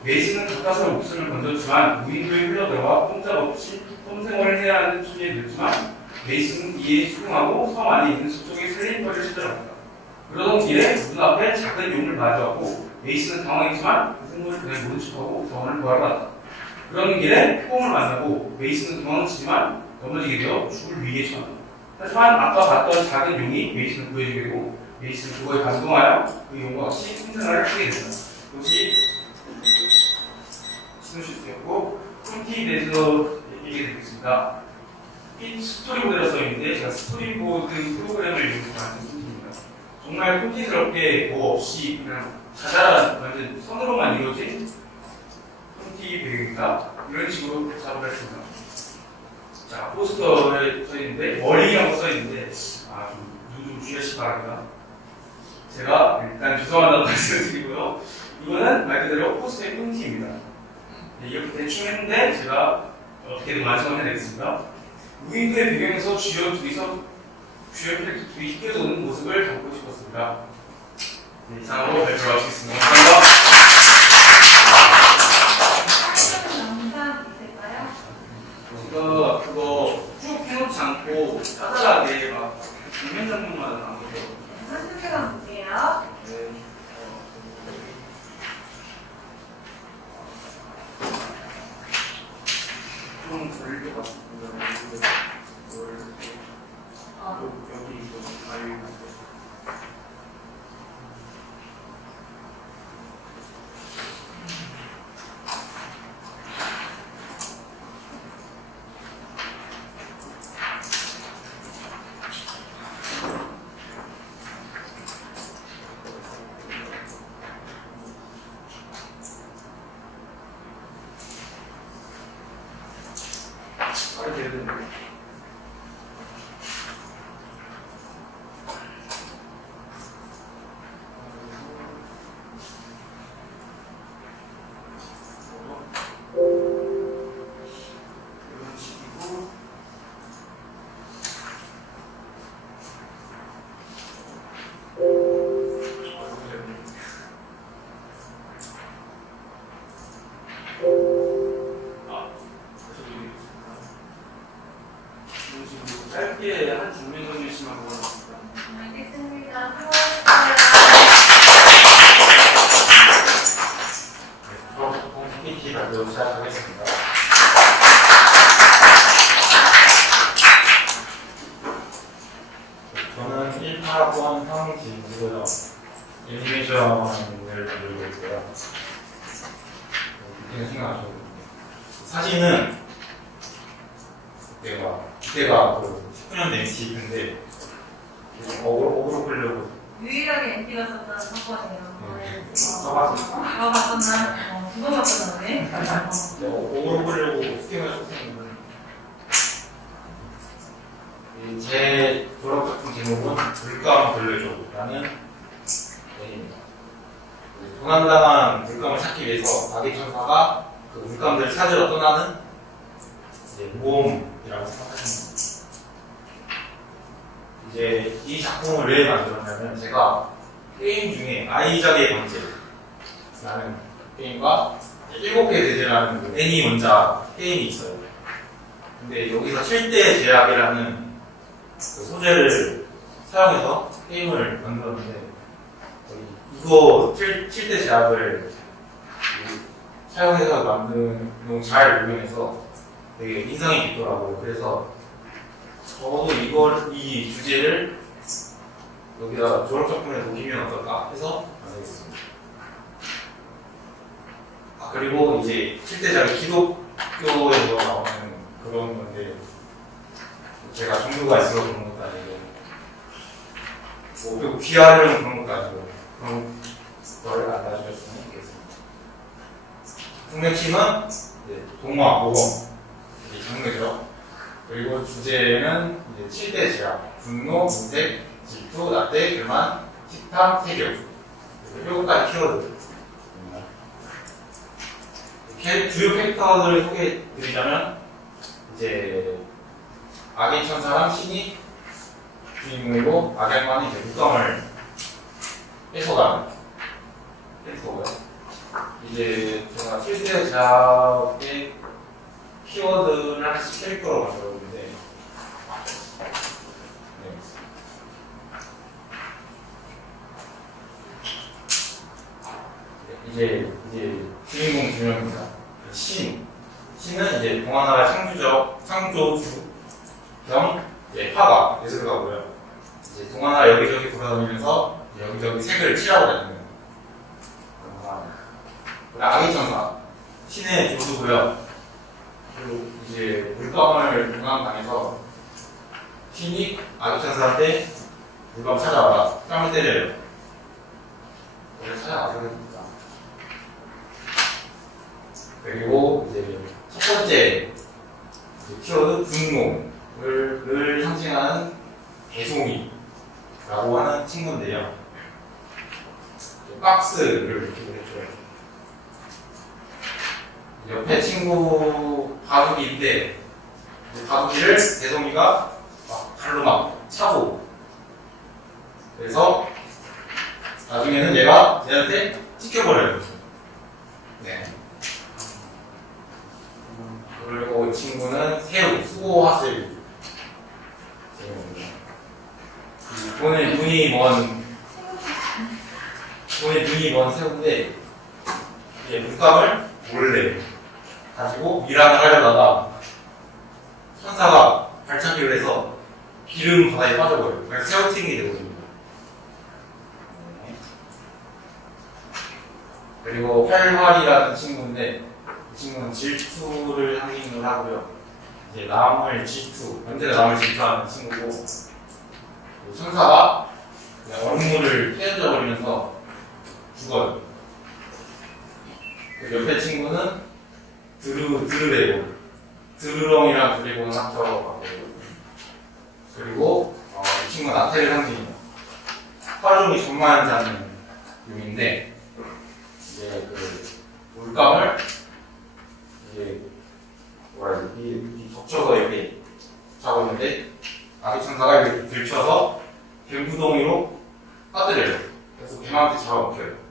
메이스는 가까스로 목숨을 건졌지만 무인도에 흘러들어와 꼼짝없이 험생활을 해야 하는 처지에 들었지만 메이스는 이에 수긍하고 섬 안에 있는 숲속의 살림터를 찾아갑니다. 그러던 길에 눈앞에 작은 용을 마주하고 메이스는 당황했지만 그 생물을 그냥 모른 척하고 병원을 구하러 갔다. 그러는 길에 폼을 만나고 메이스는 도망치지만 넘어지게 되어 죽을 위기에 처합니다. 하지만 아까 봤던 작은 용이 메이슨을 구해주게 되고 메이슨은 그거에 감동하여 그 용과 같이 생생활을 하게 됩니다. 이것이 시노시스였고 콘티에 대해서 얘기해 드리겠습니다. 이 스토리보드라 써있는데 제가 스토리보드 프로그램을 이용해서 만든 콘티입니다. 정말 콘티스럽게 뭐 없이 그냥 자잘한 완전 선으로만 이루어진 콘티 배경입니다. 이런 식으로 작업을 했습니다. 자, 포스터에 써있는데 머리라고 써있는데 좀 주의하시기 바랍니다. 제가 일단 죄송하다고 말씀드리고요. 이거는 말 그대로 포스터의 콘티입니다. 네, 이렇게 대충 했는데 제가 어떻게든 완성을 해내겠습니다. 무인도의 배경에서 주요 캐릭터 둘이 뛰어도는 모습을 담고 싶었습니다. 네, 이상으로 발표를 마치겠습니다. 감사합니다. 영상 있을까요? 제가 그거 쭉 해놓지 않고 짜잘하게 막 장면 장면마다 나온 거죠. 한두 개만 볼게요. 네. 좀 걸릴 것 같습니다. 여기 이거 아유. 짧게 한 장면 정도씩만 보여주겠습니다. 알겠습니다. 수업 PPT 발표 시작하겠습니다. 저는 1파권 형식으로 애니메이션을 만들고 있고요. 이렇게 생각하셔도 돼요. 사진은 그때가 그 19년 MT인데 어그로 끌려고 유일하게 MT가 썼다는 사건이에요. 써봤어요. 봤었나? 두번 봤었나네. 어그로 끌려고 스팅을 썼었는데 제 졸업 작품 제목은 물감 돌려줘라는 애니입니다. 도난당한 물감을 찾기 위해서 아기 천사가 그 물감들을 찾으러 떠나는 모험이라고 생각하시면 됩니다. 이제 이 작품을 왜 만들었냐면 제가 게임 중에 아이작의 번제라는 게임과 7개 대제라는 그 애니 원작 게임이 있어요. 근데 여기서 7대 제약이라는 그 소재를 사용해서 게임을 만들었는데 이거 7대 제약을 사용해서 만든 너무 잘 구현해서 되게 인상이 깊더라고요. 그래서 저도 이 주제를 여기다 졸업작품에 녹이면 어떨까 해서 만들었습니다. 그리고 이제 7대 제약이 기독교에서 나오는 그런 건데 제가 종교가 있어서 그런 것도 아니고 뭐 그리고 비하하려는 그런 것도 아니고 그런 거를 안 가져줬으면 좋겠습니다. 핵심은 동화, 모범 이 장르죠. 그리고 주제는 이제 7대 제약, 분노, 인색, 질투, 라떼, 교만, 식탐, 세력 그리고 7가지 키워드입니다. 주요 캐릭터들을 소개해드리자면 이제 악의 천사랑 신이 주인공이고 악양만이 이제 물감을 뺏어가는 캐릭터고요. 이제 제가 7대 제약의 키워드를 하나씩 캐릭터로 만들었는데 이제 주인공 두 명입니다. 신은 이제 동화나라 창조주 겸 화가 예술가고요. 이제 동화나라 여기저기 돌아다니면서 여기저기 색을 칠하고 다니는 그런 사람입니다. 악의 천사 신의 조수고요. 그리고 이제 물감을 동양당해서 신이 악의 천사한테 물감 찾아와라 뺨을 때려요. 원래 찾아와서 됩니다. 그리고 이제 첫 번째 키워드 분노를 상징하는 대송이라고 하는 친구인데요. 박스를 이렇게 해줘요. 옆에 친구 바둑이인데 바둑이를 대송이가 발로 막 차고 그래서 나중에는 얘한테 찍혀버려요. 네. 그리고 이 친구는 새우, 수고하실 돈에 눈이 먼 새우인데 이제 물감을 몰래 가지고 밀항을 하려다가 천사가 발차기를 해서 기름 바다에 빠져버려요. 그래서 새우튀김이 되거든요. 그리고 활활이라는 친구인데 이 친구는 질투를 상징으로 하고요. 이제 남을 질투, 언제나 남을 질투하는 친구고 천사가 얼음물을 깨어져 버리면서 죽어요. 그 옆에 친구는 드르레고 드르렁이랑 드래곤을 합쳐가지고 그리고 이 친구는 나태를 상징해요. 하루 종일 잠만 자는 용인데 이제 그 물감을 이제 이 덮쳐서 이렇게 자고 있는데 아기 천사가 이렇게 들쳐서 개구덩이로 빠뜨려요. 그래서 개한테 잡아먹혀요.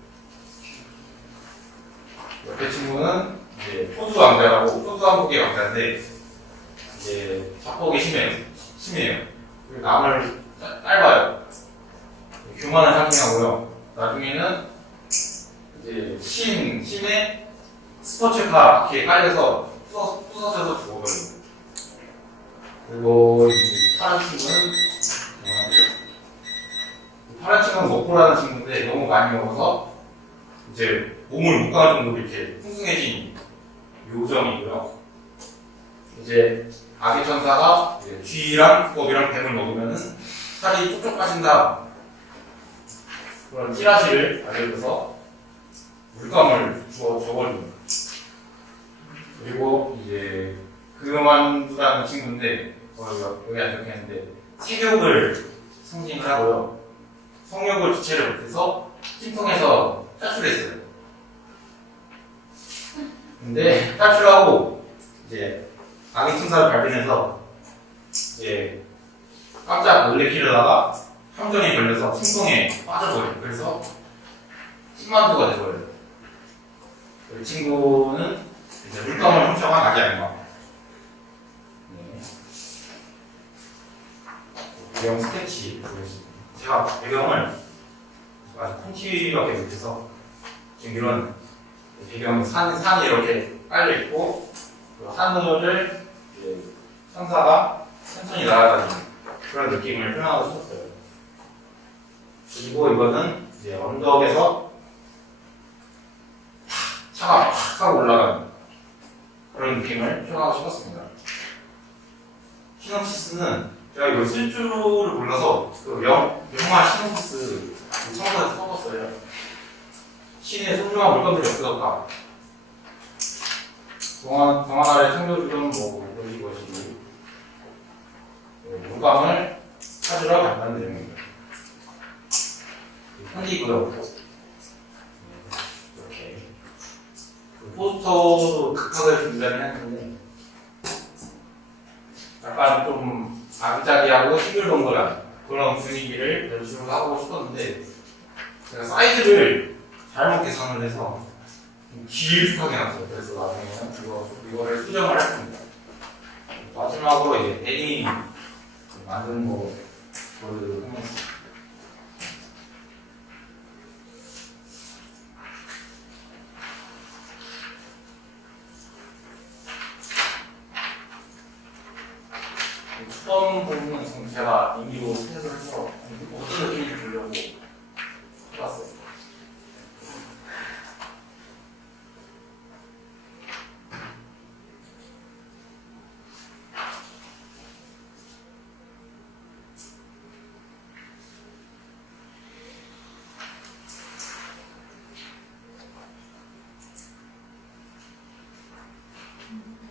옆에 친구는 이제 호주 왕자라고 호주 왕국의 왕자인데 이제 자폭이 심해요. 그리고 남을 짧아요. 교만을 상징하고요. 나중에는 이제 신의 스포츠카 바퀴에 깔려서 부서져서 죽어버립니다. 그리고 이 파란 친구는 먹보라는 친구인데 너무 많이 먹어서 이제 몸을 못 가는 정도로 이렇게 풍성해진 요정이고요. 이제 아기 천사가 쥐랑 두꺼비랑 뱀을 먹으면은 살이 쪽쪽 빠진다 그런 찌라시를 알려줘서 물감을 줘버립니다. 그리고 이제 그만두라는 친구인데 여기 안 적혀있는데 색욕을 상징을 하고요. 성욕을 주체를 못해서 찜통에서 탈출했어요. 근데 탈출하고 이제 악의 천사를 밟으면서 이제 깜짝 놀래키려다가 함정에 걸려서 침통에 빠져버려요. 그래서 10만두가 돼버려요. 이 친구는 이제 물감을 훔쳐간 아기 악마. 네. 배경 스케치 보겠습니다. 제가 배경을 아주 폰티밖에 못해서 지금 이런 배경 산이 이렇게 깔려 있고 그 하늘을 이제 천사가 천천히 날아다니는 그런 느낌을 표현하고 싶었어요. 그리고 이거는 이제 언덕에서 차가 팍 하고 올라가는 그런 느낌을 표현하고 싶었습니다. 시놉시스는 제가 이걸 쓸 줄을 몰라서 그 영화 시놉시스 청소에서 써봤어요. 신의 소중한 물건들이 없어졌다. 동안 아래 챙겨주던 뭐 것이 물감을 찾으러 간다는 내용입니다. 편지고요. 이렇게 그 포스터도 급하게 준비를 했는데 약간 좀 아기자기하고 싱글벙글한 그런 분위기를 연출을 하고 싶었는데 제가 사이즈를 잘못 계산을 해서 좀 길쭉하게 놨어요. 그래서 나중에는 이거를 수정을 했습니다. 마지막으로 이제 애니 만드는 거 보여드리도록 하겠습니다. 처음 보는 제가 임의로 스케치를 해서 어떤 느낌인지 보려고 해봤어요.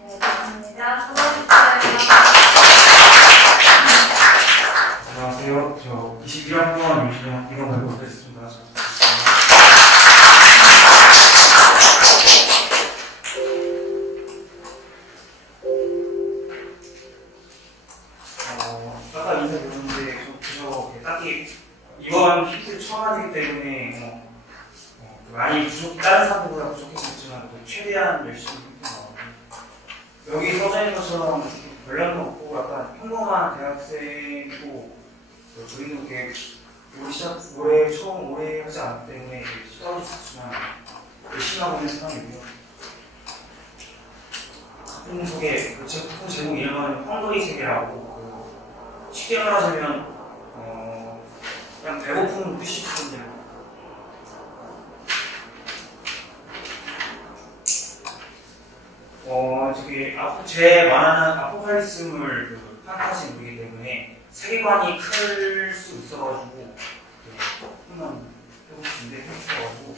네, 감사합니다. 수고하셨어요. 안녕하세요. 저 21학번 윤신영 이거 말고 하겠습니다. 아까 인사 드렸는데 저 딱히 이번 PT를 처음 하기 때문에 많이 다른 사람들보다 부족했었지만 최대한 열심히 했던 여기 써져 있는 것처럼 별량도 없고 약간 평범한 대학생이고 저희도 이렇게 올해 하지 않기 때문에 시간이 있었지만 열심히 하고 있는 상황이고요. 작품 소개, 작품 제목 이름은 헝거리 세계라고 쉽게 말하자면 그냥 배고픈 뜻이 있는데 제 만화는 아포칼리스물 판타지 물이기 때문에 세계관이 클 수 있어가지고 조금만 해보시는데 해주셔가지고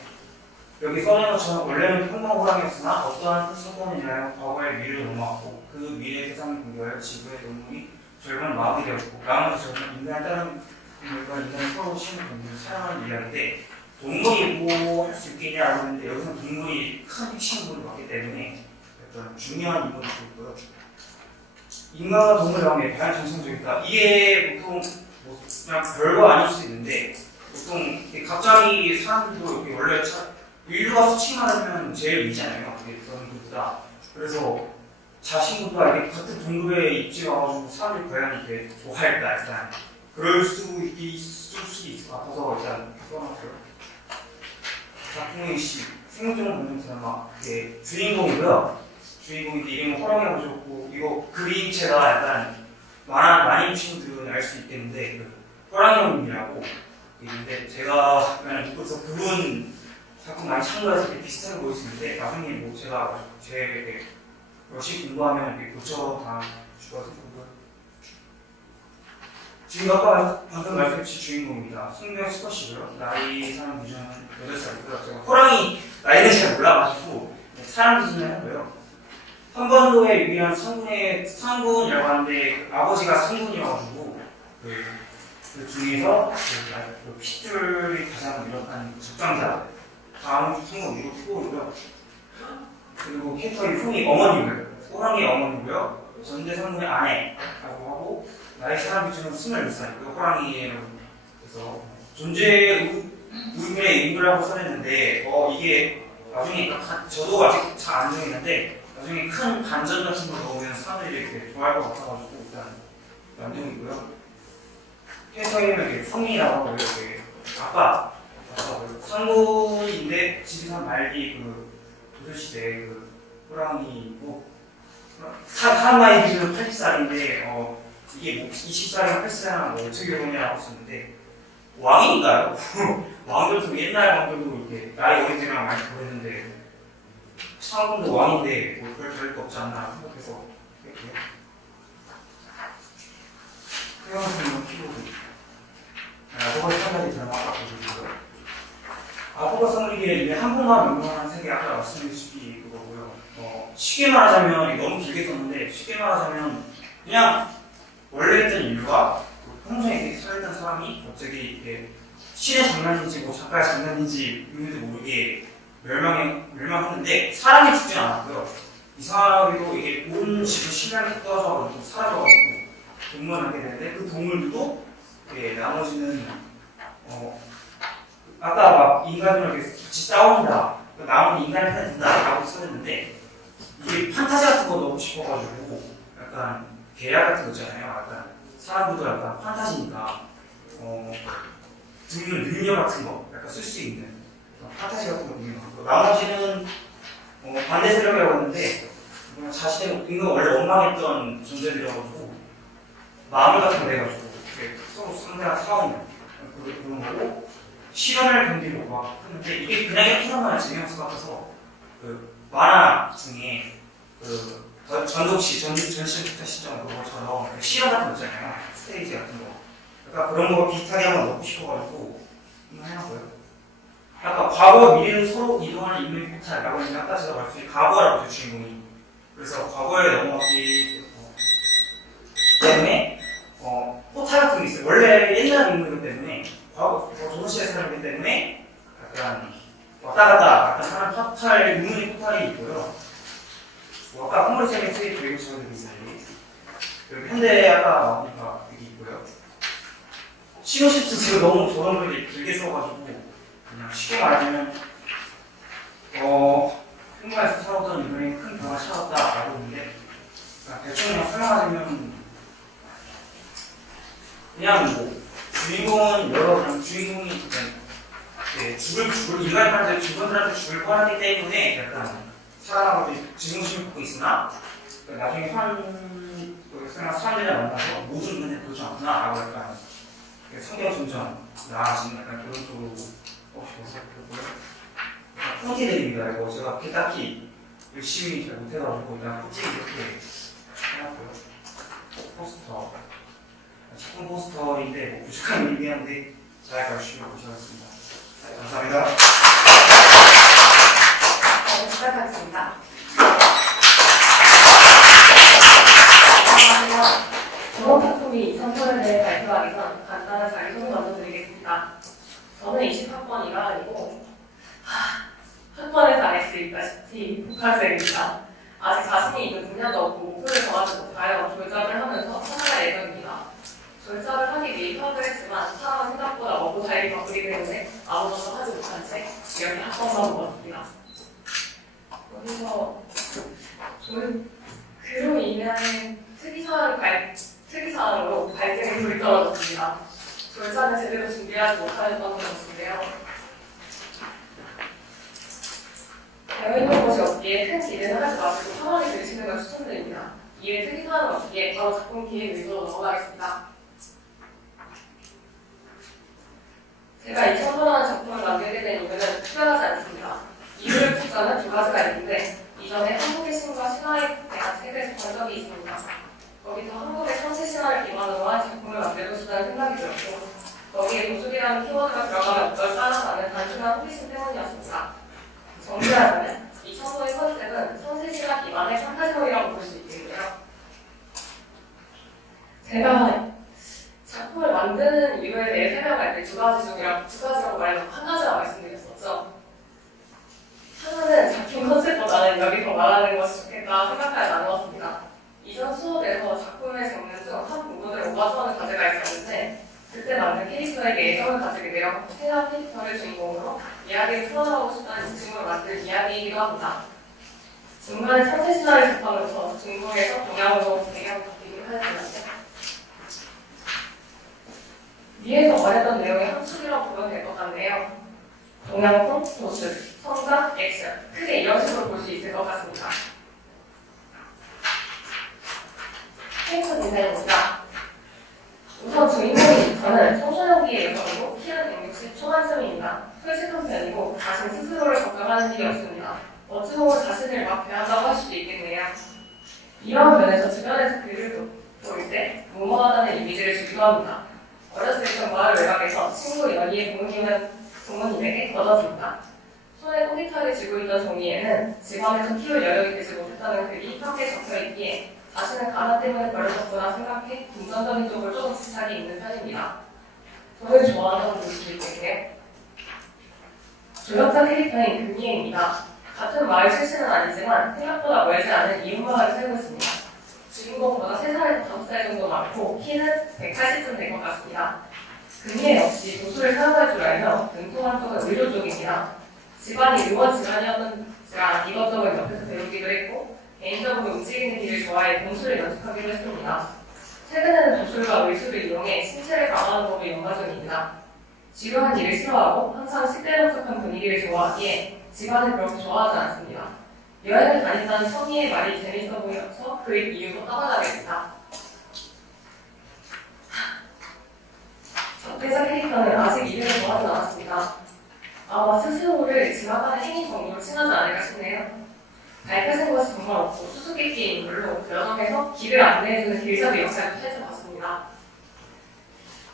여기 써놓은 것처럼 원래는 평범 호랑이였으나 어떠한 사건을 인하여 과거의 미래를 넘어왔고 그 미래 세상을 공개하여 지구의 동물이 절반 마음이 되었고 나머지 절반 인간에 따른 동물과 인간이 서로 쉬는 동물을 사랑하는 이야기인데 동물이 뭐 할 수 있겠냐라고 했는데 여기서는 동물이 큰 핵심물을 봤기 때문에 어떤 중요한 이론이 있고요. 인간과 동물의 관계 다양 정상적이다. 이게 보통 그냥 별거 아닐 수 있는데 보통 갑자기 사람들도 이렇게 원래 인류가 수치 많으면 제일 위잖아요. 그런 것보다. 그래서 자신보다 이렇게 같은 동급에 입지 와가지고 사람들이 과연 이렇게 좋아할까 일단 그럴 수 있을 것 같아서 일단 써놨고요. 작품의 생존 본능 드라마 주인공이고요. 주인공인데 이름은 호랑이라고 적었고 이거 그림체가 약간 많이 친구들은 알 수 있겠는데 호랑이 형님이라고 있는데 제가 그래서 그분 작품 많이 참고해서 이렇게 비슷하게 보이시는데 나중에 뭐 제가 제 열심히 공부하면 이렇게 고쳐 다 주거든요. 지금 아까 방금 말씀해주신 주인공입니다. 숙명 스쿼시고요. 나이 사람 기준은 8살이고요. 제가 호랑이 나이는 잘 몰라가지고 사람 기준을 한 거예요. 한반도의 유일한 상군이라고 하는데 아버지가 상군이어가지고 그 중에서 그 핏줄이 가장 유력한 적장자 다음 상군 위로 후보고요. 그리고 캐릭터의 흉이 어머니고요. 호랑이 어머니고요. 전대 상군의 아내라고 하고 나이 사람 기준은 21살이고요. 호랑이에요. 그래서 존재 의미의 인물이라고 써냈는데 이게 나중에 저도 아직 잘 안 정했는데 나중에 큰 반전 같은 거 넣으면 사람들이 이렇게 좋아할 것 같아가지고 일단 만등이고요. 캐릭터이면 이렇게 성민이라고 하고요. 이렇게 아빠 상군인데 지리산 말기 그 조선시대 그 호랑이고 사람 나이 기준 80살인데 이게 뭐 20살이나 80살이나 뭐 어떻게 보냐고 했었는데 왕이니까요. 왕들도 옛날 왕들도 이렇게 나이 어린 애랑 많이 보냈는데 상군도 왕인데 뭐 별 거 없지 않나 생각해서 했고요. 태어나서 키보드 아보가 상당히 저는 아까 보여드리고요. 아보가 성리기에 이제 한 번만 명령하는 세계 아까 말씀드렸듯이 그거고요. 쉽게 말하자면 너무 길게 썼는데 쉽게 말하자면 그냥 원래 있던 인류가 평소에 이렇게 살던 사람이 갑자기 이렇게 신의 장난인지 뭐 작가의 장난인지 의미도 모르게 멸망했는데 사람이 죽지 않았고요. 이상하게도 이게 온 집을 신랑이 떠서 사라져가지고 동물을 하게 되는데 그 동물들도 나머지는 아까 막 인간이랑 이렇게 같이 싸운다, 나머지 인간의 편에 든다라고 써졌는데 이게 판타지 같은 거 넣고 싶어가지고 약간 계략 같은 거 있잖아요. 약간 사람들도 약간 판타지니까 듣는 능력 같은 거 약간 쓸 수 있는 판타지 같은 거 능력. 나머지는 반대 세력이라고 했는데 자신의 인간 원래 원망했던 존재들이어가지고 마음을 같은 거 내가지고 서로 상대랑 싸우는 그런 거고 시련을 견디고 막 하는데 이게 그냥 이렇게 하면 재미없을 것 같아서 그 만화 중에 그 전독시 전시부터 시점 그거처럼 시련 같은 거 있잖아요. 스테이지 같은 거. 그러니까 그런 거 비슷하게 한번 넣고 싶어가지고 한번 해놨고요. 아까 과거와 미래는 서로 이동하는 인물의 포탈이라고 했는데 아까 제가 말씀드린 과거라고 했죠, 주인공이. 그래서 과거에 넘어갔기 때문에 포탈 같은 게 있어요. 원래 옛날 인물이기 때문에 과거 조선시대 사람이기 때문에 약간 왔다 갔다 약간 사람 포탈, 인물의 포탈이 있고요. 아까 컴퓨터적인 스테이지 외국 시간들이 여기 현대 아까 나오니까 여기 있고요. 시노시스 지금 너무 저런 글이 길게 써가지고 그냥 쉽게 말하면 한국에서 살았던 인물이 큰 변화를 찾았다라고 했는데 대충 그냥 설명하자면 그냥 뭐 주인공은 그냥 주인공이 일반인한테 주변들한테 죽을 뻔하기 때문에 약간 살아나고 지중심을 갖고 있으나 나중에 사람들이랑 만나서 모든 눈에 보지 않구나라고 약간 성격 점점 나아지는 약간 그런 쪽으로 폰티들입니다. 이거 제가 그렇게 딱히 열심히 잘 못해가지고 그냥 폰티 이렇게 해놨고요. 포스터 작품 포스터인데 뭐 부족한 의미한데 잘 열심히 보셔야겠습니다. 감사합니다. 시작하겠습니다. 저번 작품이 2000편에 대해 발표하기 전 간단한 자기소개 먼저 드리겠습니다. 저는 20학번 이가은이고 학번에서 알 수 있다시피 복학생입니다. 아직 자신이 있는 분야도 없고 목표를 정하지 못하여 졸작을 하면서 찾아갈 예정입니다. 졸작을 하기 위해 휴학을 했지만 사람은 생각보다 먹고 살기 바쁘기 때문에 아무것도 하지 못한 채 이렇게 학번만 먹었습니다. 여기서 그로 인해 특이사항으로 발등에 불이 떨어졌습니다. 졸작을 제대로 준비하지 못하였던 것인데요. 배워있는 것이 없기에 큰 기대는 하지 마시고 편하게 들으시는 걸 추천드립니다. 이에 특이사항은 없기에 바로 작품 기획 의도로 넘어가겠습니다. 제가 2000편이라는 작품을 만들게 된 이유는 특별하지 않습니다. 이유를 꼽자면 두 가지가 있는데 이전에 한국의 신과 신화에 대한 책을 접한 적이 있습니다. 거기서 한국의 상시 신화를 기반으로 한 작품을 만들고 싶다는 생각이 들었고 거기에 도둑이라는 키워드가 들어가면 어떨까라는 단순한 호기심 때문이었습니다. 정리하자면 2000편의 컨셉은 상시 신화 기반의 판타지물이라고 볼 수 있겠는데요. 제가 작품을 만드는 이유에 대해 설명할 때 두 가지라고 말해서 한 가지라고 말씀드렸었죠. 하나는 작품 컨셉보다는 여기서 말하는 것이 좋겠다 생각하여 나누었습니다. 이전 수업에서 작품의 장면 중 한 부분을 오가주하는 과제가 있었는데 그때 만든 캐릭터에게 애정을 가지게 되어 새로운 캐릭터를 주인공으로 이야기를 풀어나가고 싶다는 지침을 만든 이야기이기도 합니다. 중간에 창세 신화를 접하면서 중국에서 동양으로 배경이 바뀌기도 하였는데 위에서 말했던 내용의 함축이라고 보면 될 것 같네요. 동양풍, 도술, 성장, 액션 크게 이런 식으로 볼 수 있을 것 같습니다. 캐릭터 디자인입니다. 우선 주인공인 저는 청소년기의 여성이고 키는 160 초반쯤입니다. 솔직한 편이고 자신 스스로를 걱정하는 일이 없습니다. 어찌 보면 자신을 막 대한다고 할 수도 있겠네요. 이런 면에서 주변에서 그를 볼 때 무모하다는 이미지를 주기도 합니다. 어렸을 적 마을 외곽에서 친구 연희의 부모님에게 얻어집니다. 손에 꼬깃하게 쥐고 있던 종이에는 집안에서 키울 여력이 되지 못했다는 글이 함께 적혀있기에 자신은 가나 때문에 버려졌구나 생각해 긍정적인 쪽을 조금 집착이 있는 편입니다. 저를 좋아하는 모습이 있겠네요. 조력자 캐릭터인 금이행입니다. 같은 마을 출신은 아니지만 생각보다 멀지 않은 이웃마을에 살고 있습니다. 주인공보다 3살에서 5살 정도 많고 키는 180쯤 될 것 같습니다. 금이행 역시 도수를 사용할 줄 알며 능통한 쪽은 의료 쪽입니다. 집안이 의원 집안이었는지라 이것저것 옆에서 배우기도 했고 개인적으로 움직이는 일을 좋아해 공수를 연습하기도 했습니다. 최근에는 도술과 의술을 이용해 신체를 강화하는 법을 연마 중입니다. 지루한 일을 싫어하고 항상 식대적한 분위기를 좋아하기에 집안을 그렇게 좋아하지 않습니다. 여행을 다닌다는 성희의 말이 재밌어 보여서 그 이유로 떠나가게 됩니다. 적대자 캐릭터는 아직 이름을 정하지 않았습니다. 아마 스스로를 지나가는 행위 정도로 칭하지 않을까 싶네요. 밝혀진 것이 정말 없고 수수께끼인 인물로 여정에서 길을 안내해주는 길잡이 역할도 해줘봤습니다.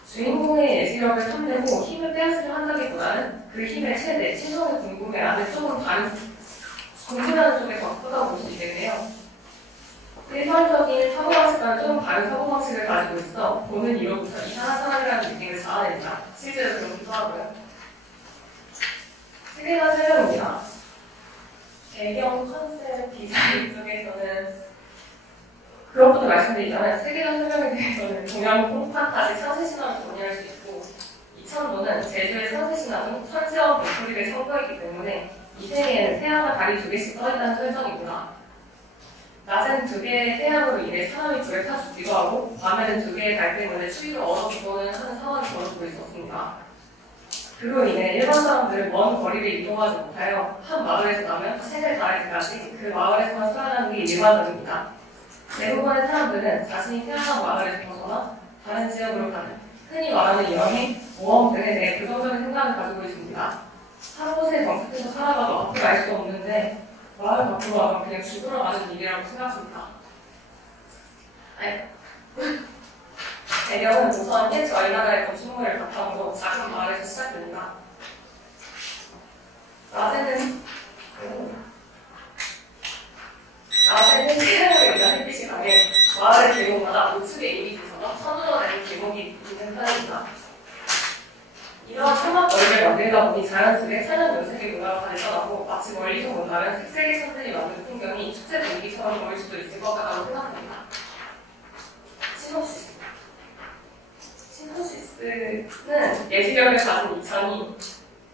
주인공의 예지력을 탐내고 힘을 빼앗으려 한다기보다는 그 힘의 최대, 신성을 궁금해하는 조금 다른 궁금해하는 쪽에 더 크다고 볼 수 있겠네요. 일반적인 사고방식과는 조금 다른 사고방식을 가지고 있어 보는 이로부터 이상한 사람이라는 느낌을 자아냅니다. 실제로 그렇기도 하고요. 세계관 설명입니다. 배경, 컨셉, 디자인 쪽에서는 그것부터 말씀드리자면 세계관 설명에 대해서는 동양 콩팥까지 창세신화를 정리할 수 있고 2000도는 제주의 창세신화 중 천지와 목소리를 첨부했기 때문에 이 세계에는 태양과 달이 2개씩 떠있다는 설정입니다. 낮에는 2개의 태양으로 인해 사람이 불에 타 죽기도 하고 밤에는 2개의 달 때문에 추위로 얼어 죽고는 하는 상황이 벌어지고 있었습니다. 그로 인해 일반 사람들은 먼 거리를 이동하지 못하여 한 마을에서 나면 세대 다르기까지 그 마을에서만 살아가는 게 일반적입니다. 대부분의 사람들은 자신이 태어난 마을에서 벗어나 다른 지역으로 가는 흔히 말하는 여행, 모험 등에 대해 부정적인 생각을 가지고 있습니다. 한 곳에 정착해서 살아가도 앞으로 알 수 없는데 마을 밖으로 가면 그냥 죽으러 가는 일이라고 생각합니다. 배경은 우선 옛 저희 나라의 건축물을 바탕으로 작은 마을에서 시작됩니다. 낮에는 태양으로 인한 햇빛이 강해 마을의 길목마다 우측에 이미 있어서 선으로 된 길목이 있는 편입니다. 이러한 사막거리를 만들다 보니 자연스레 천연 연색의 문화가 발전하고 마치 멀리서 본다면 색색의 천들이 만든 풍경이 축제 분위기처럼 보일 수도 있을 것 같다고 생각합니다. 시놉시스는 예지력을 가진 이천이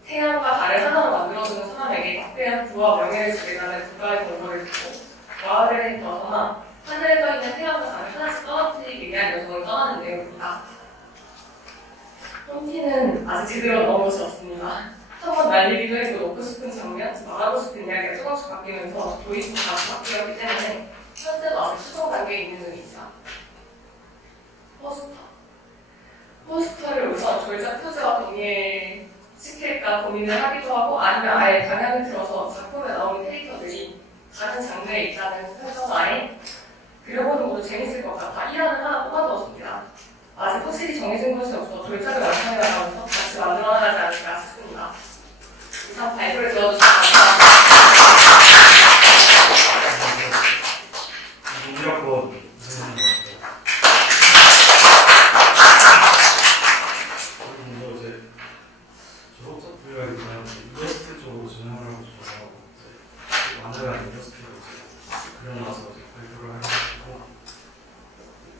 태양과 달을 하나로 만들어주는 사람에게 막대한 부와 명예를 주겠다는 국가의 공로를 듣고 마을을 벗어나 하늘에 떠있는 태양과 달을 하나씩 떨어뜨리기 위한 여정을 떠나는 내용입니다. 홈티는 아직 제대로 넘어오지 않습니다. 한번 날리기도 했고 놓고 싶은 장면, 말하고 싶은 이야기가 조금씩 바뀌면서 조이스도 다시 바뀌었기 때문에 현재도 아직 수정 단계에 있는 중입니다. 포스터를 우선 졸작 표지와 동일시킬까 고민을 하기도 하고 아니면 아예 방향을 틀어서 작품에 나오는 캐릭터들이 다른 장르에 있다는 설정하에 그려보는 것도 재밌을 것 같아 1화는 하나 뽑아두었습니다. 아직 확실히 정해진 것이 없어 졸작을 완성해나가면서 같이 만들어나가지 않을까 싶습니다. 이상 발표를 들어주셔서 감사합니다. 먼저 이제 졸업작품이라 그냥 일러스트 쪽으로 전향을 하고 싶어서 만들어야 일러스트를 그려놔서 발표를 하게 됐고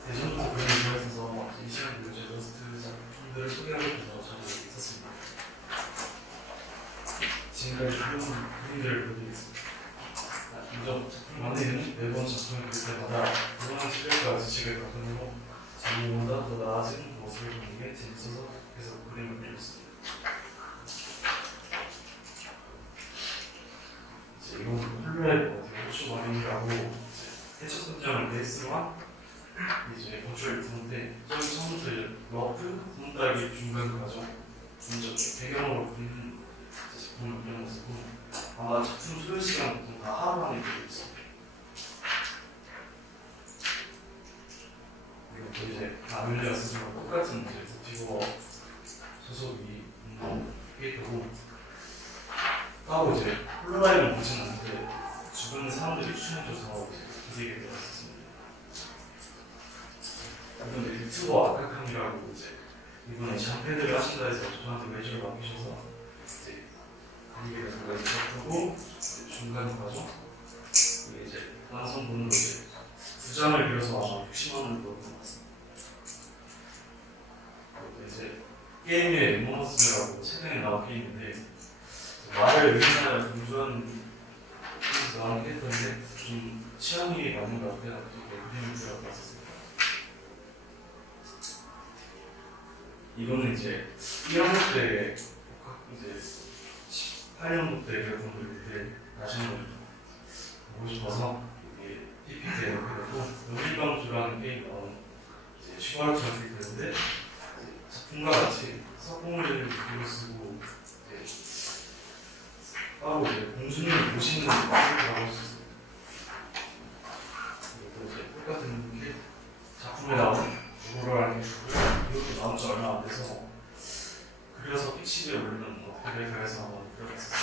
대전도 그림이 좋아했어서 이 시간에 이제 일러스트 작품들 먼저 작품 만드는 매번 작품을 그릴 때마다 그동안 시절과 지식을 바탕으로 자기보다 더 나아진 모습을 보는 게 재밌어서 계속 그림을 그렸습니다. 이제 이건 홀로의 호주 마린이라고 해적 선정을 베이스로 한 이제 건축 일품인데 저기 처음부터 이제 러프, 손따기 중간 과정 먼저 배경으로 그리는 작품을 그려놨고 아마 작품 소요 시간 보통 다 하루 안에 그리고 있습니다. 그리고 또 이제 아밀리아 스즈랑 똑같은 이제 디버 소속이 페이크고 따로 이제 홀로라인을 보진 않는데 주변 사람들이 추천해줘서 그리게 되었습니다. 이번 유튜버 아카캄이라고 이제 이번에 장패들을 하신다 해서 저한테 외주를 맡기셔서 이제 그리게 된 거가 있었고 중간 과정 이게 이제 완성본으로 이제 2장을 그려서 아마 60만 원을 벌었던 것 같습니다. 그리고 이제 게임의 엠머머스라고 최근에 나온 게임인데 말을 의미하여 강조하는 게임에서 나온 캐릭터인데 좀 취향이 맞는 것 같아요. 그림을 그려서 봤었습니다. 이거는 이제 1학년 때 이제 18년도 때 그렸던 글인데 다시 한번 보고 싶어서 이게 PPT에 이렇게 되고 놀이방주라는 게임 나온 이제 슈바르트 캐릭터인데 작품과 같이 석공을 글을 쓰고 이제 따로 이제 공주님을 모시는 마스크라고 할 수 있습니다. 그리고 이제 똑같은 게 작품에 나온 주로라는 게 이것도 나온 지 얼마 안 돼서 그려서 PC에 올리면 어떻게 될까 해서 한번 그려봤었습니다.